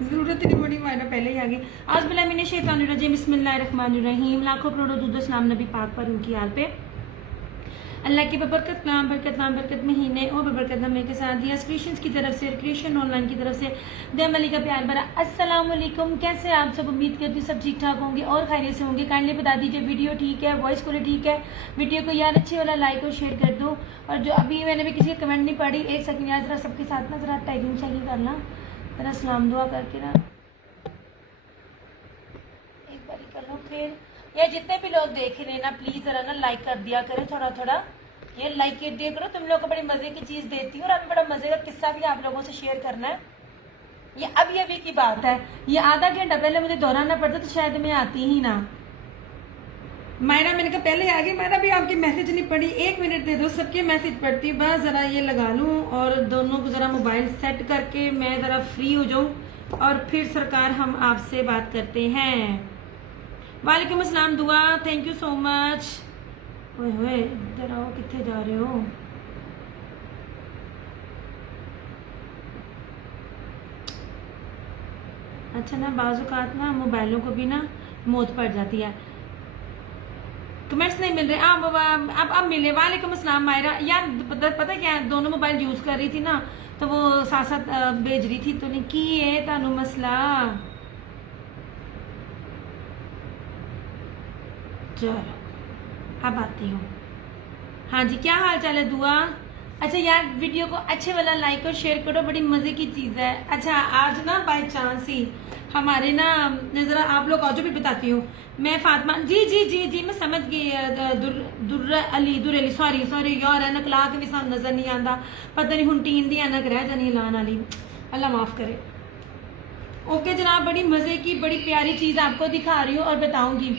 जरूरत ही नहीं पड़ी, मायरा पहले ही आ गई। आज बिल्लाह मिने शैतानिर रजीम, बिस्मिल्लाहिर्रहमानिर्रहीम। लाखों करोड़ों दूध सलाम नबी पाक पर, उनकी आल पे, अल्लाह की बबरकत नाम बरकत महीने और बबरकत हमें के साथ दिया क्रिएशंस की तरफ से, क्रिएशन ऑनलाइन की तरफ से दम अली का प्यार भरा अस्सलाम वालेकुम। कैसे आप सब? उम्मीद करती हूँ सब ठीक ठाक होंगे और खैरियत से होंगे। काइंडली बता दीजिए वीडियो ठीक है, वॉइस क्वालिटी ठीक है। वीडियो को यार अच्छे वाला लाइक और शेयर कर दो। और जो अभी मैंने भी किसी का कमेंट नहीं पढ़ी, एक सेकंड यार जरा सबके साथ ना जरा टैगिंग शैगिंग करना, जरा सलाम दुआ करके ना एक बारी कर लो। फिर ये जितने भी लोग देख रहे हैं ना, प्लीज जरा ना लाइक कर दिया करें, थोड़ा थोड़ा ये लाइक कर दिया करो। तुम लोग को बड़ी मजे की चीज देती हूँ और अभी बड़ा मजे का किस्सा भी आप लोगों से शेयर करना है। ये अभी की बात है, ये आधा घंटा पहले मुझे दोहराना पड़ता तो शायद मैं आती ही ना। मायरा मैंने कहा पहले आ गई। मायरा भी आपकी मैसेज नहीं पढ़ी, 1 मिनट दे दो, सबके मैसेज पढ़ती। बस जरा ये लगा लूँ और दोनों को जरा मोबाइल सेट करके मैं जरा फ्री हो जाऊँ और फिर सरकार हम आपसे बात करते हैं। वालेकुम अस्सलाम दुआ, थैंक यू सो मच। ओए इधर आओ, कितने जा रहे हो? अच्छा ना, बाज़-औक़ात ना मोबाइलों को भी ना मौत पड़ जाती है। कमेंट्स नहीं मिल रहे। अब मिले। वालेकुम अस्सलाम मायरा। यार पता क्या है, दोनों मोबाइल यूज कर रही थी ना, तो वो साथ साथ भेज रही थी, तो नहीं की है तानू मसला। चलो अब आती हूँ। हाँ जी, क्या हाल चाल है दुआ? अच्छा यार वीडियो को अच्छे वाला लाइक और शेयर करो, बड़ी मजे की चीज है। अच्छा आज ना बाय चांस ही हमारे ना, जरा आप लोग आज भी बताती हूँ। मैं फातिमा जी मैं समझ गई। दुर अली सॉरी यार, एनक ला के भी सानू नजर नहीं आता। पता नहीं हुण टीन दी एनक रह जानी लान वाली, अल्लाह माफ करे। ओके जनाब, बड़ी मजे की बड़ी प्यारी चीज आपको दिखा रही हूँ और बताऊंगी।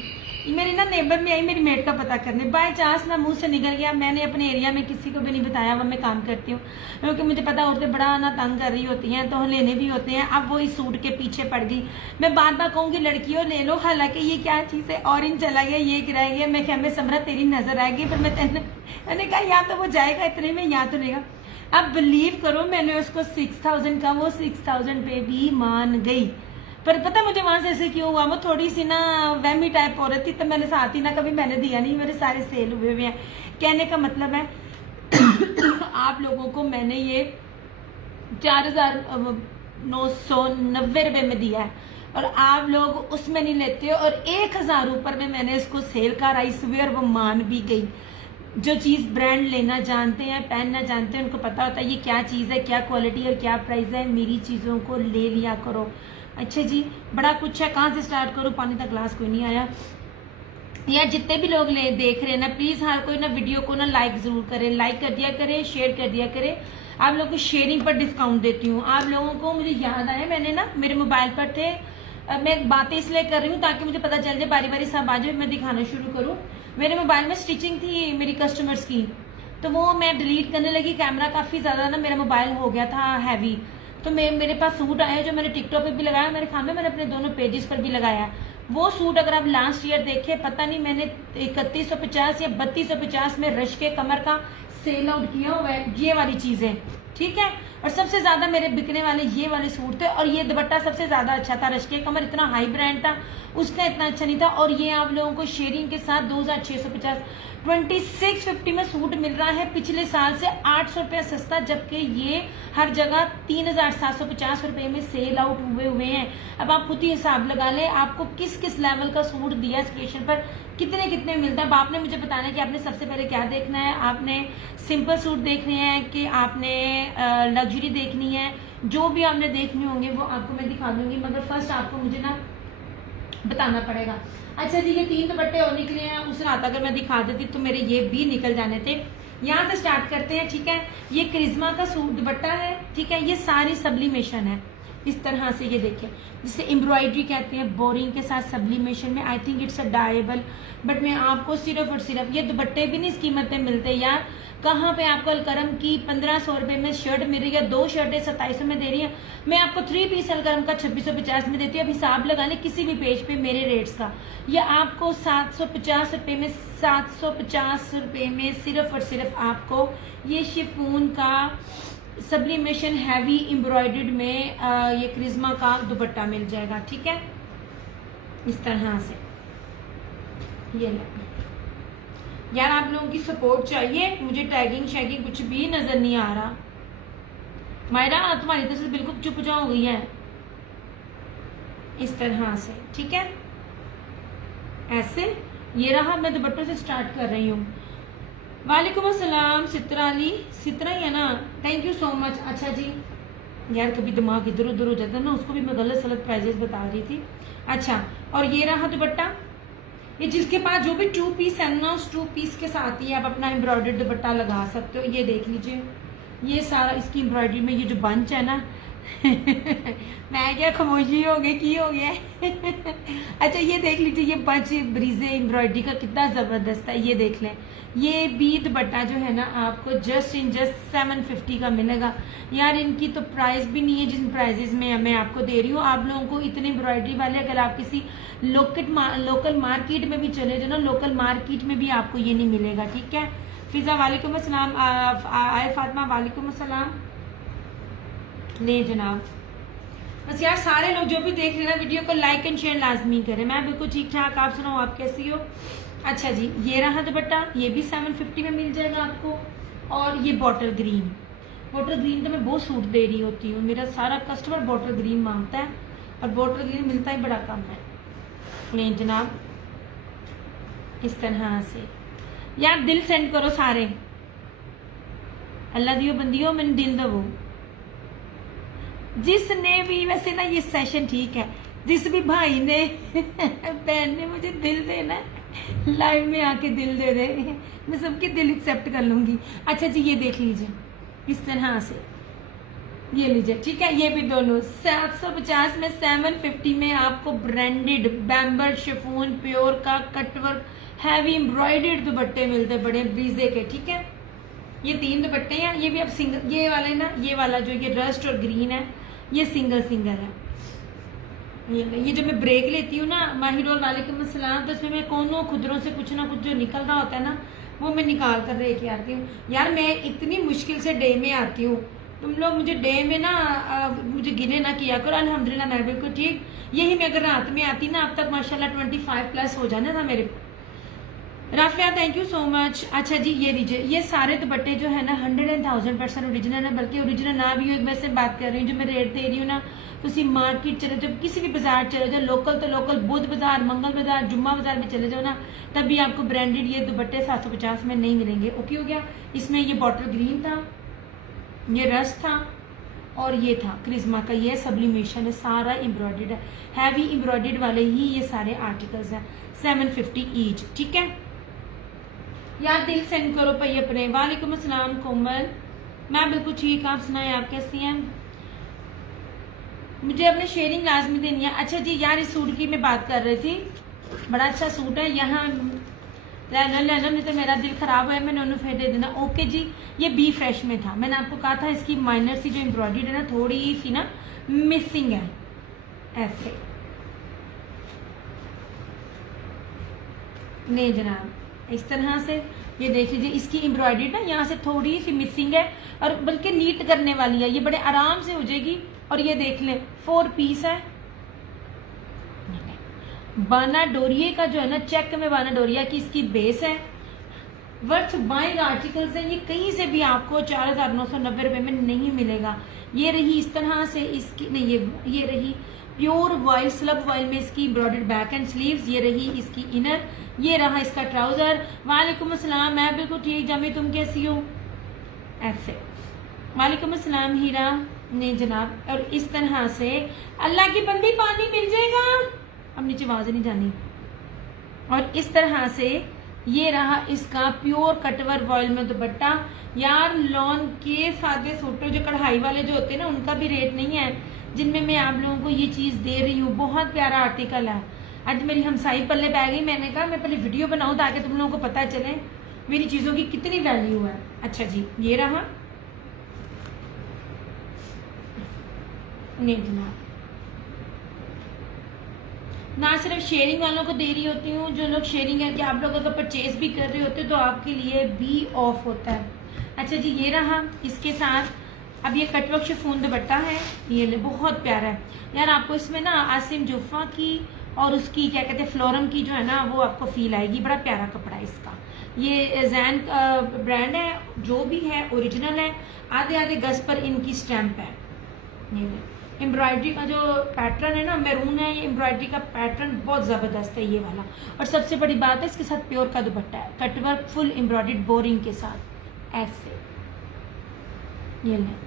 मेरी ना नेबर में आई मेरी मेट का पता करने, बाय चांस ना मुंह से निकल गया। मैंने अपने एरिया में किसी को भी नहीं बताया वह मैं काम करती हूँ, क्योंकि मुझे पता औरतें बड़ा ना तंग कर रही होती हैं, तो लेने भी होते हैं। अब वो इस सूट के पीछे पड़ गई। मैं बार बार कहूँगी लड़कियों ले लो, हालांकि ये क्या चीज़ है, ऑरेंज चला गया, ये गिरा गया। मैं क्या, मैं समरा तेरी नजर आएगी, फिर मैंने कहा या तो वो जाएगा इतने में या तो लेगा। अब बिलीव करो, मैंने उसको 6000 का, वो 6000 पे भी मान गई। पर पता मुझे वहां से ऐसे क्यों हुआ, वो थोड़ी सी ना वहमी टाइप हो रही थी, तो मैंने साथ ही ना कभी मैंने दिया नहीं, मेरे सारे सेल हुए हुए हैं। कहने का मतलब है आप लोगों को मैंने ये 4990 रुपए में दिया है और आप लोग उसमें नहीं लेते हो, और 1000 ऊपर में मैंने इसको सेल कर, आई स्वेयर वो मान भी गई। जो चीज़ ब्रांड लेना जानते हैं, पहनना जानते हैं, उनको पता होता है ये क्या चीज़ है, क्या क्वालिटी और क्या प्राइस है। मेरी चीज़ों को ले लिया करो। अच्छा जी, बड़ा कुछ है, कहाँ से स्टार्ट करूँ, पानी का ग्लास कोई नहीं आया। यार जितने भी लोग देख रहे हैं ना, प्लीज हर कोई ना वीडियो को ना लाइक जरूर करें, लाइक कर दिया करें, शेयर कर दिया करें। आप लोगों को शेयरिंग पर डिस्काउंट देती हूँ। आप लोगों को मुझे याद आया, मैंने ना मेरे मोबाइल पर थे, मैं बातें इसलिए कर रही हूँ ताकि मुझे पता चल जाए, बारी बारी सब आ जाए, मैं दिखाना शुरू करूँ। मेरे मोबाइल में स्टिचिंग थी मेरी कस्टमर्स की, तो वो मैं डिलीट करने लगी। कैमरा काफी ज्यादा ना मेरा मोबाइल हो गया था हैवी, तो मेरे पास सूट आया जो मैंने टिकटॉक पे भी लगाया, मेरे ख्याल में मैंने अपने दोनों पेजेस पर भी लगाया। वो सूट अगर आप लास्ट ईयर देखे, पता नहीं मैंने 3150 या 3250 में रश के कमर का सेल आउट किया हुआ है, ये वाली चीजें, ठीक है। और सबसे ज्यादा मेरे बिकने वाले ये वाले सूट थे, और ये दुपट्टा सबसे ज्यादा अच्छा था। रश के कमर इतना हाई ब्रांड था, उसका इतना अच्छा नहीं था। और ये आप लोगों को शेयरिंग के साथ 2650 2650 में सूट मिल रहा है, पिछले साल से 800 रुपया सस्ता, जबकि ये हर जगह 3750 रुपए में सेल आउट हुए हैं। अब आप खुद ही हिसाब लगा लें, आपको किस किस लेवल का सूट दिया स्टेशन पर, कितने कितने मिलता है। अब आपने मुझे बताना है कि आपने सबसे पहले क्या देखना है। आपने सिंपल सूट देखने हैं कि आपने लग्जरी देखनी है, जो भी आपने देखने होंगे वो आपको मैं दिखा दूंगी, मगर फर्स्ट आपको मुझे ना बताना पड़ेगा। अच्छा जी, ये 3 दुपट्टे और निकले हैं, उस रात अगर मैं दिखा देती तो मेरे ये भी निकल जाने थे। यहाँ से स्टार्ट करते हैं, ठीक है। ये करिश्मा का सूट दुपट्टा है, ठीक है। ये सारी सब्लिमेशन है, इस तरह से ये देखें, जिसे एम्ब्रॉयडरी कहते हैं, बोरिंग के साथ सब्लिमेशन में। I think it's a dyeable, but मैं आपको सिर्फ और सिर्फ ये दुपट्टे भी नहीं इस कीमत पे मिलते यार। कहाँ पे आपको अलकरम की 1500 रुपए में शर्ट मिल रही है, 2 शर्टें 2700 में दे रही है। मैं आपको 3 पीस अलकरम का 2650 में देती हूँ। अब हिसाब लगा लें किसी भी पेज पे मेरे रेट्स का, ये आपको 750 रुपए में, 750 रुपए में सिर्फ और सिर्फ आपको ये शिफॉन का सब्लिमेशन हैवी एम्ब्रॉयडर्ड में ये क्रिज्मा का दुपट्टा मिल जाएगा। ठीक है, इस तरह से। ये ले यार, आप लोगों की सपोर्ट चाहिए, मुझे टैगिंग शैगिंग कुछ भी नजर नहीं आ रहा। मायरा तुम्हारी तरफ से बिल्कुल चुप जा हो गई है, इस तरह से। ठीक है, ऐसे। ये रहा, मैं दुपट्टों से स्टार्ट कर रही हूँ। वालेकुम अस्सलाम सित्रा अली, सित्रा ही है ना, थैंक यू सो मच। अच्छा जी, यार कभी दिमाग इधर उधर हो जाता है ना, उसको भी मैं गलत सलत प्राइजेस बता रही थी। अच्छा, और ये रहा दुपट्टा। ये जिसके पास जो भी 2 पीस है ना, उस 2 पीस के साथ ही आप अपना एम्ब्रॉयडर्ड दुपट्टा लगा सकते हो। ये देख लीजिए, ये सारा इसकी एम्ब्रॉयडरी में ये जो बंच है ना मैं क्या खामोशी हो गई, की हो गया अच्छा, ये देख लीजिए, ये बंच ब्रीजे एम्ब्रॉयडरी का कितना जबरदस्त है। ये देख लें, ये भी दुपट्टा जो है ना आपको जस्ट 750 का मिलेगा। यार इनकी तो प्राइस भी नहीं है जिन प्राइजेस में मैं आपको दे रही हूँ। आप लोगों को इतने एम्ब्रॉयडरी वाले अगर आप किसी लोकल मार्केट में भी चले जाओ ना, लोकल मार्केट में भी आपको ये नहीं मिलेगा। ठीक है, फिजा वालेकुम अस्सलाम, आए फातिमा वालेकुम अस्सलाम। नहीं जनाब, बस यार सारे लोग जो भी देख रहे हैं ना वीडियो को लाइक एंड शेयर लाजमी करें। मैं बिल्कुल ठीक ठाक, आप सुनाओ आप कैसी हो। अच्छा जी, ये रहा दुपट्टा, ये भी 750 में मिल जाएगा आपको। और ये बॉटल ग्रीन तो मैं बहुत सूट दे रही होती हूँ, मेरा सारा कस्टमर बॉटल ग्रीन मांगता है और बॉटल ग्रीन मिलता ही बड़ा कम है। नहीं जनाब, इस तरह से। यार दिल सेंड करो सारे, अल्लाह दियो बंदियों, मैंने दिल दो। जिसने भी, वैसे ना ये सेशन ठीक है, जिस भी भाई ने बहन ने मुझे दिल देना, लाइव में आके दिल दे दे, मैं सबके दिल एक्सेप्ट कर लूंगी। अच्छा जी, ये देख लीजिए, इस तरह से ये लीजिए। ठीक है, ये भी दोनों 750 में 750 में आपको ब्रांडेड बैम्बर शिफॉन प्योर का कटवर्क हैवी एम्ब्रॉयडर्ड दुपट्टे मिलते बड़े ब्रीजे के। ठीक है, ये 3 दुपट्टे हैं। ये भी अब सिंगल, ये वाले ना, ये वाला जो ये रस्ट और ग्रीन है, ये सिंगल है। ये जो मैं ब्रेक लेती हूँ ना, माहिरोल वालेकुम अस्सलाम, तो इसमें मैं कोनों खुदरों से कुछ ना कुछ जो निकल रहा होता है ना, वो मैं निकाल कर लेके आती हूँ। यार मैं इतनी मुश्किल से डे में आती हूँ, तुम लोग मुझे डे में ना मुझे गिले ना किया करो। अल्हम्दुलिल्लाह मैं बिल्कुल ठीक। यही मैं अगर रात में आती ना, अब तक माशाल्लाह 25+ हो जाना था मेरे। Rafia thank you so much. अच्छा जी, ये लीजिए, ये सारे दुपट्टे जो है ना 100% ओरिजिनल है, बल्कि ओरिजिनल ना भी हो, मैं से बात कर रही हूँ जो मैं रेट दे रही हूँ ना, तो उसी मार्केट चले जाओ, किसी भी बाजार चले जाओ, लोकल तो लोकल, बुध बाजार, मंगल बाजार, जुम्मा बाजार में चले जाओ ना, तब भी आपको ब्रांडेड ये दुपट्टे 750 में नहीं मिलेंगे। ओके हो गया। इसमें ये बॉटल ग्रीन था, ये रस था, और ये था क्रिज्मा का, ये सब्लिमेशन है, सारा एम्ब्रॉयडर्ड है, हैवी एम्ब्रॉयडर्ड वाले ही ये सारे आर्टिकल्स हैं, 750 ईच। ठीक है, यार दिल सेंड करो पई अपने। वालेकुम अस्सलाम कोमल, मैं बिल्कुल ठीक, आप सुनाएं आप कैसी हैं। मुझे अपने शेयरिंग लाजमी देनी है। अच्छा जी, यार इस सूट की मैं बात कर रही थी, बड़ा अच्छा सूट है, यहाँ ले लो नहीं तो मेरा दिल खराब है, मैंने उन्हें फिर दे देना। ओके जी, ये बी फ्रेश में था, मैंने आपको कहा था इसकी माइनर सी जो एम्ब्रॉयडरी है ना, थोड़ी सी ना मिसिंग है, ऐसे। नहीं जनाब, इस तरह से ये देख लीजिए, इसकी एम्ब्रॉयडरी ना यहाँ से थोड़ी सी मिसिंग है, और बल्कि नीट करने वाली है, ये बड़े आराम से हो जाएगी। और ये देख ले 4 पीस है, बाना डोरिये का जो है ना, चेक में बाना डोरिया की इसकी बेस है। वर्थ बाइंग आर्टिकल्स है, ये कहीं से भी आपको 4,990 रुपये में नहीं मिलेगा। ये रही इस तरह से इसकी, नहीं ये रही प्योर वाइल स्लब वाइल में इसकी एम्ब्रॉयडर्ड बैक एंड स्लीव्स, ये रही इसकी इनर, ये रहा इसका ट्राउजर। वालेकुम अस्सलाम, मैं बिल्कुल ठीक, जमी तुम कैसी हो, ऐसे। वालेकुम अस्सलाम हीरा। नहीं जनाब, और इस तरह से अल्लाह की बंदी पानी मिल जाएगा, अब नीचे आवाज नहीं जानी। और इस तरह से ये रहा इसका प्योर कटवर वॉयल में दुपट्टा। यार लॉन के सादे सूटों जो कढ़ाई वाले जो होते हैं ना, उनका भी रेट नहीं है जिनमें मैं आप लोगों को ये चीज दे रही हूँ। बहुत प्यारा आर्टिकल है। आज मेरी हमसाई पल्ले पै गई, मैंने कहा मैं पहले वीडियो बनाऊं ताकि तुम लोगों को पता चले मेरी चीजों की कितनी वैल्यू है। अच्छा जी, ये रहा। नहीं जनाब, ना सिर्फ शेयरिंग वालों को दे रही होती हूँ, जो लोग शेयरिंग है कि आप लोग अगर परचेज भी कर रहे होते तो आपके लिए भी ऑफ होता है। अच्छा जी, ये रहा इसके साथ अब ये कटवर्क शिफॉन दुपट्टा है, ये ले बहुत प्यारा है यार। आपको इसमें ना आसिम जुफ़ा की और उसकी क्या कहते हैं फ्लोरम की जो है ना वो आपको फील आएगी। बड़ा प्यारा कपड़ा है इसका। ये जैन ब्रांड है, जो भी है ओरिजिनल है। आधे आधे गज पर इनकी स्टैंप है। ये एम्ब्रॉयडरी का जो पैटर्न है ना मैरून है, ये एम्ब्रॉयडरी का पैटर्न बहुत ज़बरदस्त है ये वाला। और सबसे बड़ी बात है इसके साथ प्योर का दुपट्टा है, कटवर्क फुल एम्ब्रॉयडर्ड बोरिंग के साथ ऐसे। ये ले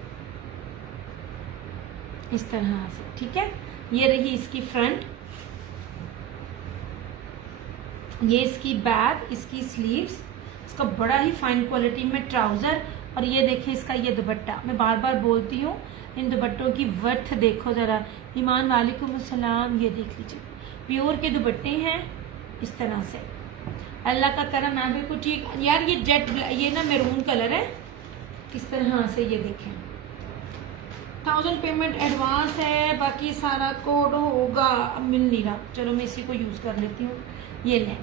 इस तरह से, ठीक है। ये रही इसकी फ्रंट, ये इसकी बैक, इसकी स्लीव्स, इसका बड़ा ही फाइन क्वालिटी में ट्राउजर। और ये देखें इसका ये दुपट्टा। मैं बार बार बोलती हूँ इन दुपट्टों की वर्थ देखो ज़रा। ईमान वालेकुम अस्सलाम। ये देख लीजिए प्योर के दुपट्टे हैं इस तरह से। अल्लाह का करम है बिल्कुल ठीक यार। ये जेट ये ना मैरून कलर है इस तरह से। ये देखें 1000 पेमेंट एडवांस है, बाकी सारा कोड होगा। अब मिल नहीं रहा, चलो मैं इसी को यूज़ कर लेती हूँ। ये लें,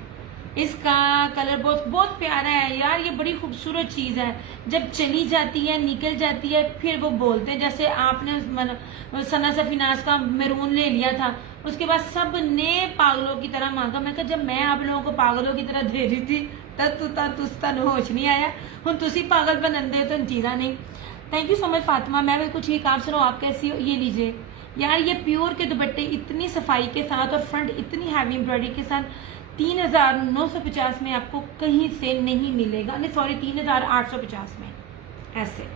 इसका कलर बहुत बहुत प्यारा है यार। ये बड़ी खूबसूरत चीज़ है। जब चली जाती है निकल जाती है फिर वो बोलते हैं, जैसे आपने सना सफीनाज का मैरून ले लिया था, उसके बाद सब ने पागलों की तरह मांगा। मैं कहा जब मैं आप लोगों को पागलों की तरह दे रही थी तब तुम होश नहीं आया, हम तुसी पागल बनंदे हो तो चीज़ा नहीं। Thank you so much Fatima. मैं बिल्कुल ठीक, आप सुनो आप कैसी हो। ये लीजिए यार, ये प्योर के दुपट्टे इतनी सफाई के साथ और फ्रंट इतनी हैवी एम्ब्रॉयडरी के साथ 3950 में आपको कहीं से नहीं मिलेगा। नहीं सॉरी 3850 में ऐसे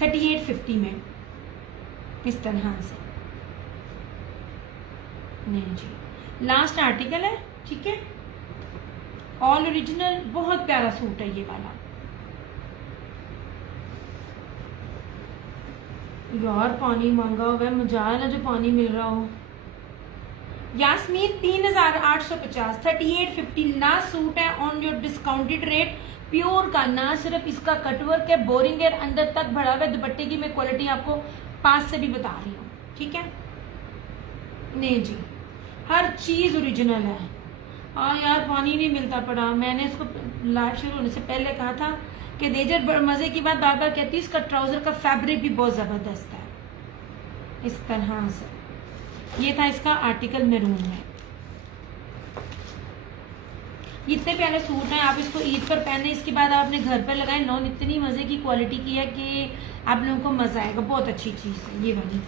3850 में इस तरह से। नहीं जी, लास्ट आर्टिकल है, ठीक है। ऑल ओरिजिनल, बहुत प्यारा सूट है ये वाला यार। पानी मांगा हुआ है, मजा ना जो पानी मिल रहा हो। यास्मीन 3850 3850 लास्ट सूट है on your discounted rate. Pure का, ना सिर्फ इसका कटवर्क है, बोरिंग है, अंदर तक भरा हुआ दुपट्टे की मैं क्वालिटी आपको पास से भी बता रही हूँ, ठीक है। नहीं जी, हर चीज ओरिजिनल है। हाँ यार पानी नहीं मिलता पड़ा। मैंने इसको लाइव शुरू होने से पहले कहा था कि देजर मजे की बात बार बार कहती है। इसका ट्राउजर का फैब्रिक भी बहुत जबरदस्त है इस तरह से। ये था इसका आर्टिकल मैरून में। इतने प्यारे सूट हैं, आप इसको ईद पर पहने, इसके बाद आप अपने घर पर लगाएं। नॉन इतनी मजे की क्वालिटी की है कि आप लोगों को मजा आएगा। बहुत अच्छी चीज है ये वाली।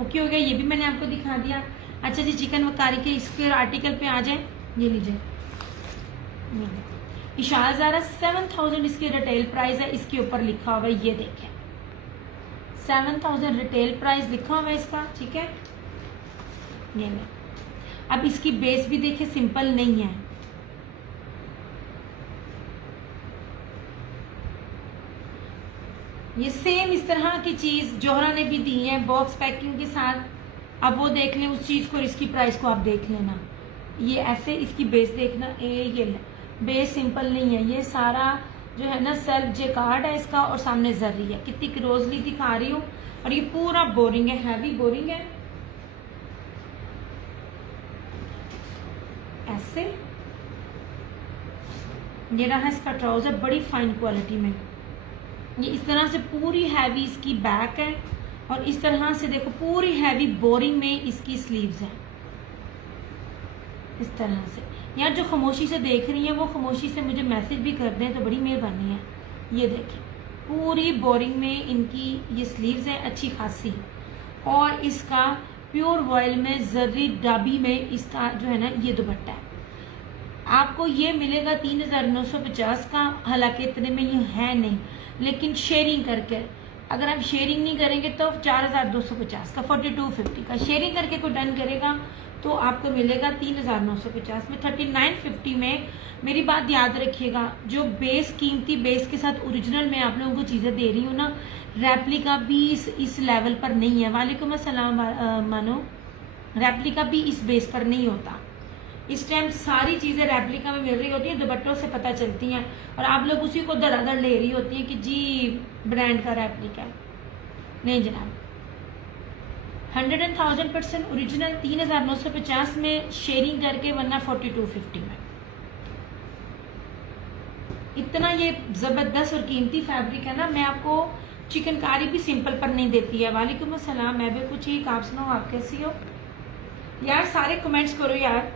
ओके हो गया, ये भी मैंने आपको दिखा दिया। अच्छा जी, चिकन वकारी के इसके आर्टिकल पे आ जाए। ये लीजिए इशारा ज़ारा 7000 इसकी रिटेल प्राइस है। इसके ऊपर लिखा हुआ है, ये देखें 7000 रिटेल प्राइस लिखा हुआ है इसका, ठीक है। ये ले, अब इसकी बेस भी देखिए सिंपल नहीं है। ये सेम इस तरह की चीज जोहरा ने भी दी है बॉक्स पैकिंग के साथ। अब वो देख लें उस चीज को और इसकी प्राइस को आप देख लेना। ये ऐसे इसकी बेस देखना। ये बेस सिंपल नहीं है, ये सारा जो है ना सेल्फ जेकार्ड है इसका और सामने जर्री है। कितनी क्लोजली दिखा रही हूँ। और ये पूरा बोरिंग है, हैवी बोरिंग है ऐसे। ये रहा इसका ट्राउजर बड़ी फाइन क्वालिटी में। ये इस तरह से पूरी हैवी इसकी बैक है और इस तरह से देखो पूरी हैवी बोरिंग में इसकी स्लीव्स है इस तरह से। यार जो खामोशी से देख रही हैं वो खामोशी से मुझे मैसेज भी कर दें तो बड़ी मेहरबानी है। ये देखिए पूरी बोरिंग में इनकी ये स्लीव्स है अच्छी खासी। और इसका प्योर वॉयल में जर्री डाबी में इसका जो है ना ये दुपट्टा है। आपको ये मिलेगा 3950 का, हालांकि इतने में ये है नहीं, लेकिन शेयरिंग करके अगर आप शेयरिंग नहीं करेंगे तो 4250 का, 4250 का शेयरिंग करके कोई डन करेगा तो आपको मिलेगा 3950 में। 3950 में मेरी बात याद रखिएगा, जो बेस कीमती बेस के साथ ओरिजिनल में आप लोगों को चीज़ें दे रही हूँ ना, रेप्लिका भी इस लेवल पर नहीं है। वालेकुम अस्सलाम मानो, रेप्लिका भी इस बेस पर नहीं होता। इस टाइम सारी चीज़ें रेप्लिका में मिल रही होती हैं, दुपट्टों से पता चलती हैं और आप लोग उसी को धड़ाधड़ ले रही होती हैं कि जी ब्रांड का रेप्लिका। नहीं जनाब, 100,000% ओरिजिनल 3950 में शेयरिंग करके, वरना 4250 में। इतना ये जबरदस्त और कीमती फैब्रिक है ना, मैं आपको चिकनकारी भी सिंपल पर नहीं देती है। वालेकुम अस्सलाम, मैं भी कुछ ठीक, आप सुनाओ आप कैसी हो यार? सारे कमेंट्स करो यार,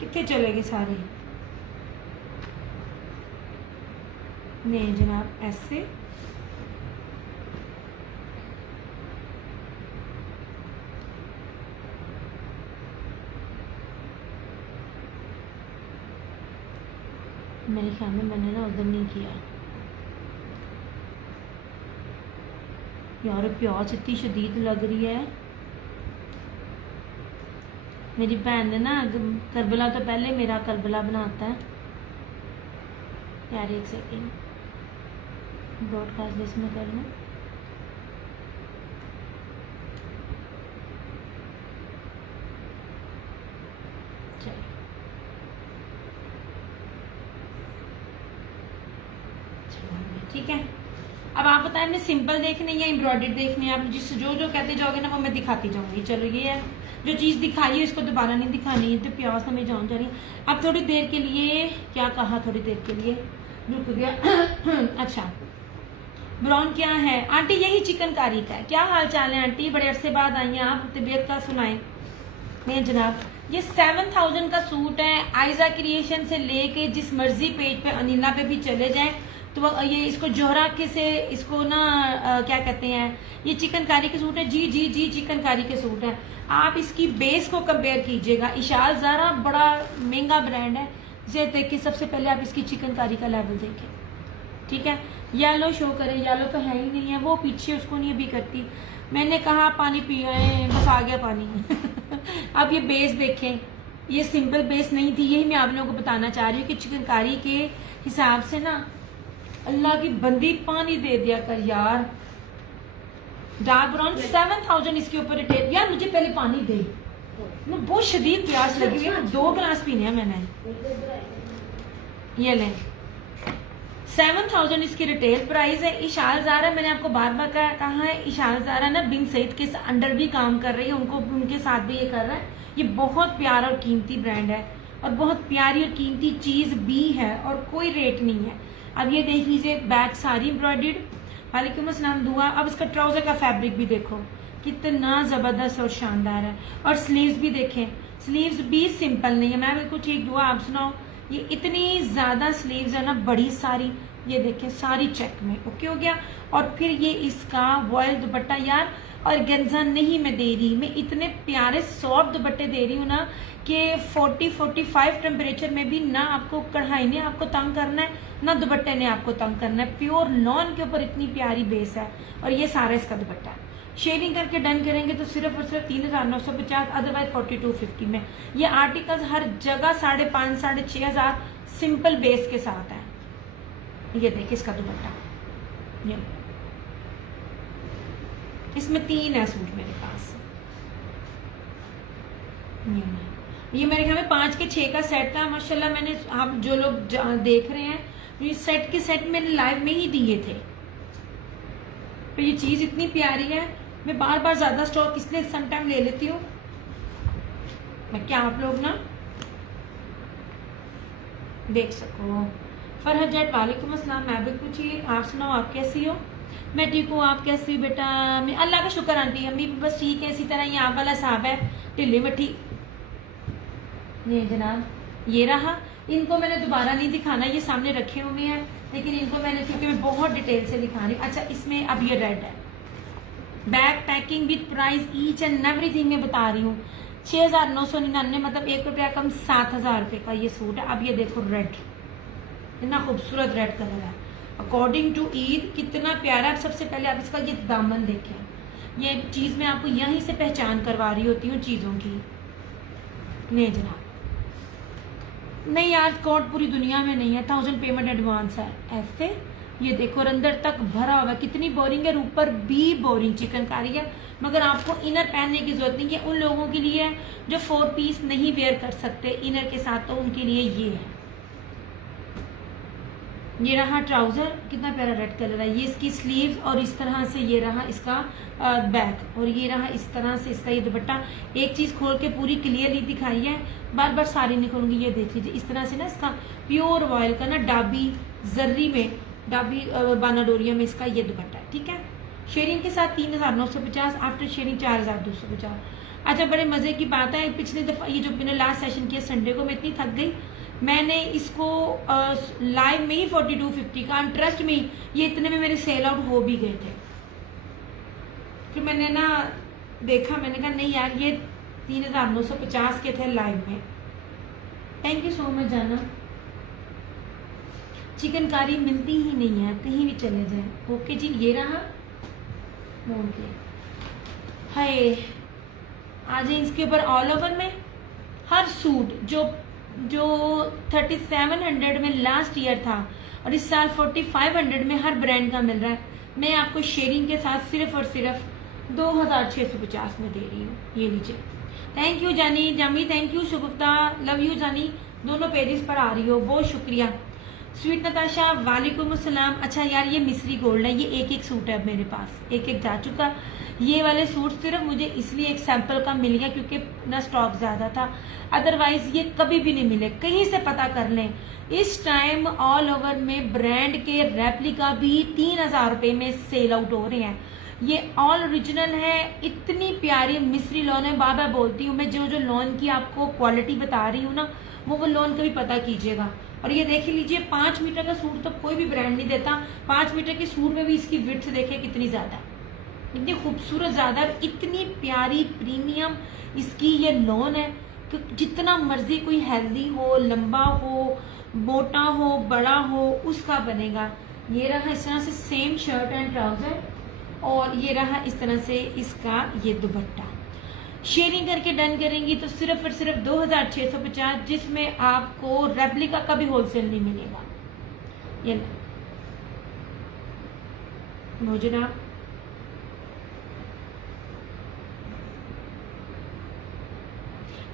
कितने चलेंगे सारे। नहीं जनाब ऐसे मेरे ख्याल में मैंने ना उधर नहीं किया यार। प्याज इतनी शदीद लग रही है। मेरी बहन ने ना करबला तो पहले मेरा करबला बनाता है यार। एक सेकेंड ब्रॉडकास्ट लिस्ट में कर लूँ। ठीक है, अब आप बताएं मैं सिंपल देखने या एम्ब्रॉयडर्ड देखने? आप जिस जो जो कहते जाओगे ना वो मैं दिखाती जाऊंगी। चलो ये है जो चीज़ दिखाई है इसको दोबारा नहीं दिखानी है। तो प्याज तो मैं जान जा रही हूँ। अब थोड़ी देर के लिए क्या कहा, थोड़ी देर के लिए रुक गया। अच्छा ब्राउन क्या है आंटी? यही चिकनकारी का है। क्या हाल चाल है आंटी? बड़े अरसे बाद आई हैं आप, तबीयत का सुनाएं। नहीं जनाब, ये 7000 का सूट है। आयजा क्रिएशन से लेके जिस मर्जी पेज पे अनिला पे भी चले जाएं तो ये इसको जोहरा के से इसको ना क्या कहते हैं, ये चिकनकारी के सूट है। जी जी जी चिकनकारी के सूट है। आप इसकी बेस को कंपेयर कीजिएगा। इशाल ज़ारा बड़ा महंगा ब्रांड है। इसे देखिए, सबसे पहले आप इसकी चिकनकारी का लेवल देखें। ठीक है, येलो शो करें। येलो तो है ही नहीं है, वो पीछे उसको नहीं अभी करती। मैंने कहा पानी पिया है, बस आ गया पानी। अब ये बेस देखें, ये सिंपल बेस नहीं थी। यही मैं आप लोगों को बताना चाह रही हूँ कि चिकनकारी के हिसाब से ना अल्लाह की बंदी पानी दे दिया कर यार। डार्क ब्राउन 7000 इसके ऊपर रिटेल। यार मुझे पहले पानी दे, मैं बहुत शदीद प्यास लगी हुई है। 2 गिलास पीने हैं मैंने। ये लें 7000 इसकी रिटेल प्राइस है। इशाल ज़ारा मैंने आपको बार बार कहा है, इशाल ज़ारा ना बिन सईद के अंडर भी काम कर रही है, उनको उनके साथ भी ये कर रहा है। ये बहुत प्यारा और कीमती ब्रांड है और बहुत प्यारी और कीमती चीज़ भी है और कोई रेट नहीं है। अब ये देख लीजिए, बैक सारी एम्ब्रॉयडर्ड। वालेकुम अस्सलाम दुआ। अब इसका ट्राउजर का फैब्रिक भी देखो कितना ज़बरदस्त और शानदार है। और स्लीव्स भी देखें, स्लीव्स भी सिंपल नहीं है। मैं बिल्कुल ठीक दुआ, आप सुनाओ। ये इतनी ज़्यादा स्लीव्स है ना, बड़ी सारी। ये देखें सारी चेक में ओके हो गया। और फिर ये इसका वॉयल दुपट्टा यार, और गेंजा नहीं मैं दे रही, मैं इतने प्यारे सॉफ्ट दुपट्टे दे रही हूँ ना कि 40-45 टेम्परेचर में भी ना आपको कढ़ाई ने आपको तंग करना है ना दुपट्टे ने आपको तंग करना है। प्योर लॉन के ऊपर इतनी प्यारी बेस है और ये सारा इसका दुपट्टा है। शेयरिंग करके डन करेंगे तो सिर्फ और सिर्फ 3950, अदरवाइज 4250 में। ये आर्टिकल्स हर जगह 5,500-6,500 सिंपल बेस के साथ है। ये देखिए इसका दुपट्टा, ये इसमें 3 है सूट मेरे पास। ये मेरे ख्याल में 5 के 6 का सेट था माशाल्लाह। मैंने आप जो लोग देख रहे हैं, ये सेट के सेट मैंने लाइव में ही दिए थे। तो ये चीज इतनी प्यारी है, मैं बार बार ज्यादा स्टॉक इसलिए समटाइम ले लेती हूँ मैं, क्या आप लोग ना देख सको। फरहत जेट वालेकुम अस्सलाम, मैं भी कुछ ही, आप सुनाओ आप कैसी हो? मैं ठीक हूँ, आप कैसी हो बेटा? मैं अल्लाह का शुक्र आंटी, हम भी बस ठीक है। इसी तरह ये आप वाला साहब है ढिल्ली मठी। ये जनाब ये रहा। इनको मैंने दोबारा नहीं दिखाना, ये सामने रखे हुए हैं, लेकिन इनको मैंने क्योंकि मैं बहुत डिटेल से दिखा रही हूँ। अच्छा इसमें अब ये रेड है, back packing with price each and everything मैं बता रही हूँ। 6,999 मतलब 1 रुपया कम 7,000 रुपये का ये सूट है। अब ये देखो रेड, इतना खूबसूरत रेड कलर है अकॉर्डिंग टू ईद, कितना प्यारा। सबसे पहले आप इसका ये दामन देखें, ये चीज़ मैं आपको यहीं से पहचान करवा रही होती हूँ चीज़ों की। नहीं जनाब नहीं यार, कोड पूरी दुनिया में नहीं है, 1000 पेमेंट एडवांस है ऐसे। ये देखो और अंदर तक भरा हुआ, कितनी बोरिंग है, ऊपर भी बोरिंग चिकनकारी है, मगर आपको इनर पहनने की जरूरत नहीं है। उन लोगों के लिए है जो 4 पीस नहीं वेयर कर सकते इनर के साथ, तो उनके लिए ये है। ये रहा ट्राउजर, कितना प्यारा रेड कलर है। ये इसकी स्लीव्स और इस तरह से ये रहा इसका बैक, और ये रहा इस तरह से इसका ये दुपट्टा। एक चीज खोल के पूरी क्लियरली दिखाई है, बार बार सारी नहीं खोलूंगी। ये देख लीजिए इस तरह से ना इसका प्योर वॉयल का ना डाबी जर्री में डाबी बानाडोरिया में इसका ये दुपट्टा है, ठीक है। शेयरिंग के साथ 3950, आफ्टर शेयरिंग 4250। अच्छा, बड़े मजे की बात है, पिछले दफा ये जो मैंने लास्ट सेशन किया संडे को, मैं इतनी थक गई, मैंने इसको लाइव में ही 4250 का, ट्रस्ट में ये इतने में मेरे सेल आउट हो भी गए थे। फिर मैंने ना देखा, मैंने कहा नहीं यार ये 3950 के थे लाइव में। थैंक यू सो मच जाना। चिकनकारी मिलती ही नहीं है, कहीं भी चले जाए। ओके जी, ये रहा। ओके, हाय आ जाए इसके ऊपर ऑल ओवर में हर सूट जो 3700 में लास्ट ईयर था और इस साल 4500 में हर ब्रांड का मिल रहा है, मैं आपको शेयरिंग के साथ सिर्फ और सिर्फ 2650 में दे रही हूँ। ये लीजिए। थैंक यू जानी, जामी thank you, Shagufta love you जानी, दोनों पेजेस पर आ रही हो, बहुत शुक्रिया। स्वीट नताशा वालेकुम अस्सलाम। अच्छा यार ये मिस्री गोल्ड है, ये एक एक सूट है मेरे पास, एक एक जा चुका। ये वाले सूट सिर्फ मुझे इसलिए एक सैंपल का मिल गया क्योंकि ना स्टॉक ज्यादा था, अदरवाइज ये कभी भी नहीं मिले, कहीं से पता कर लें। इस टाइम ऑल ओवर में ब्रांड के रेप्लिका भी 3000 रुपए में सेल आउट हो रहे हैं। ये ऑल ओरिजिनल है, इतनी प्यारी मिस्री लॉन है। बार बार बोलती हूँ मैं, जो लॉन की आपको क्वालिटी बता रही हूँ ना, वो लॉन का भी पता कीजिएगा। और ये देख लीजिए 5 मीटर का सूट तो कोई भी ब्रांड नहीं देता, 5 मीटर के सूट में भी इसकी विड्थ देखिए कितनी ज्यादा, इतनी खूबसूरत ज्यादा, इतनी प्यारी प्रीमियम इसकी ये लॉन है कि जितना मर्जी कोई हेल्दी हो, लंबा हो, मोटा हो, बड़ा हो, उसका बनेगा। ये रहा इस तरह से सेम शर्ट एंड ट्राउजर, और ये रहा इस तरह से इसका ये दुपट्टा। शेयरिंग करके डन करेंगी तो सिर्फ और सिर्फ 2650, जिसमें आपको रेप्लिका का भी होलसेल नहीं मिलेगा। ये मुझे ना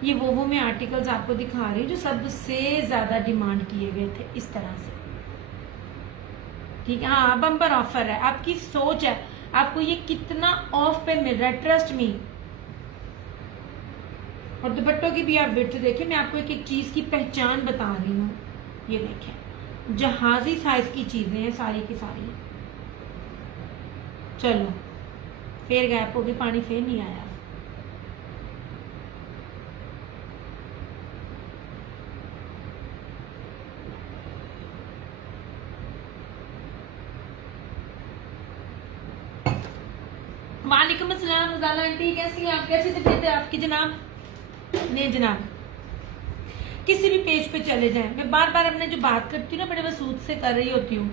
ये वो में आर्टिकल्स आपको दिखा रही हूँ जो सबसे ज्यादा डिमांड किए गए थे, इस तरह से, ठीक है। हाँ, बम्पर ऑफर है, आपकी सोच है आपको ये कितना ऑफ पे मिल रहा है, ट्रस्ट मी। और दुपट्टों की भी आप विड्थ देखिए, मैं आपको एक एक चीज की पहचान बता रही हूँ। ये देखें, जहाजी साइज की चीजें हैं सारी की सारी। चलो फिर गैप हो गई, पानी फिर नहीं आया। वालेकुम अस्सलाम उजाला आंटी, कैसी हैं आप? कैसी तबीयत है आपकी जनाब? नहीं जनाब, किसी भी पेज पे चले जाएं, मैं बार बार अपने जो बात करती हूँ ना बड़े वसूद से कर रही होती हूँ।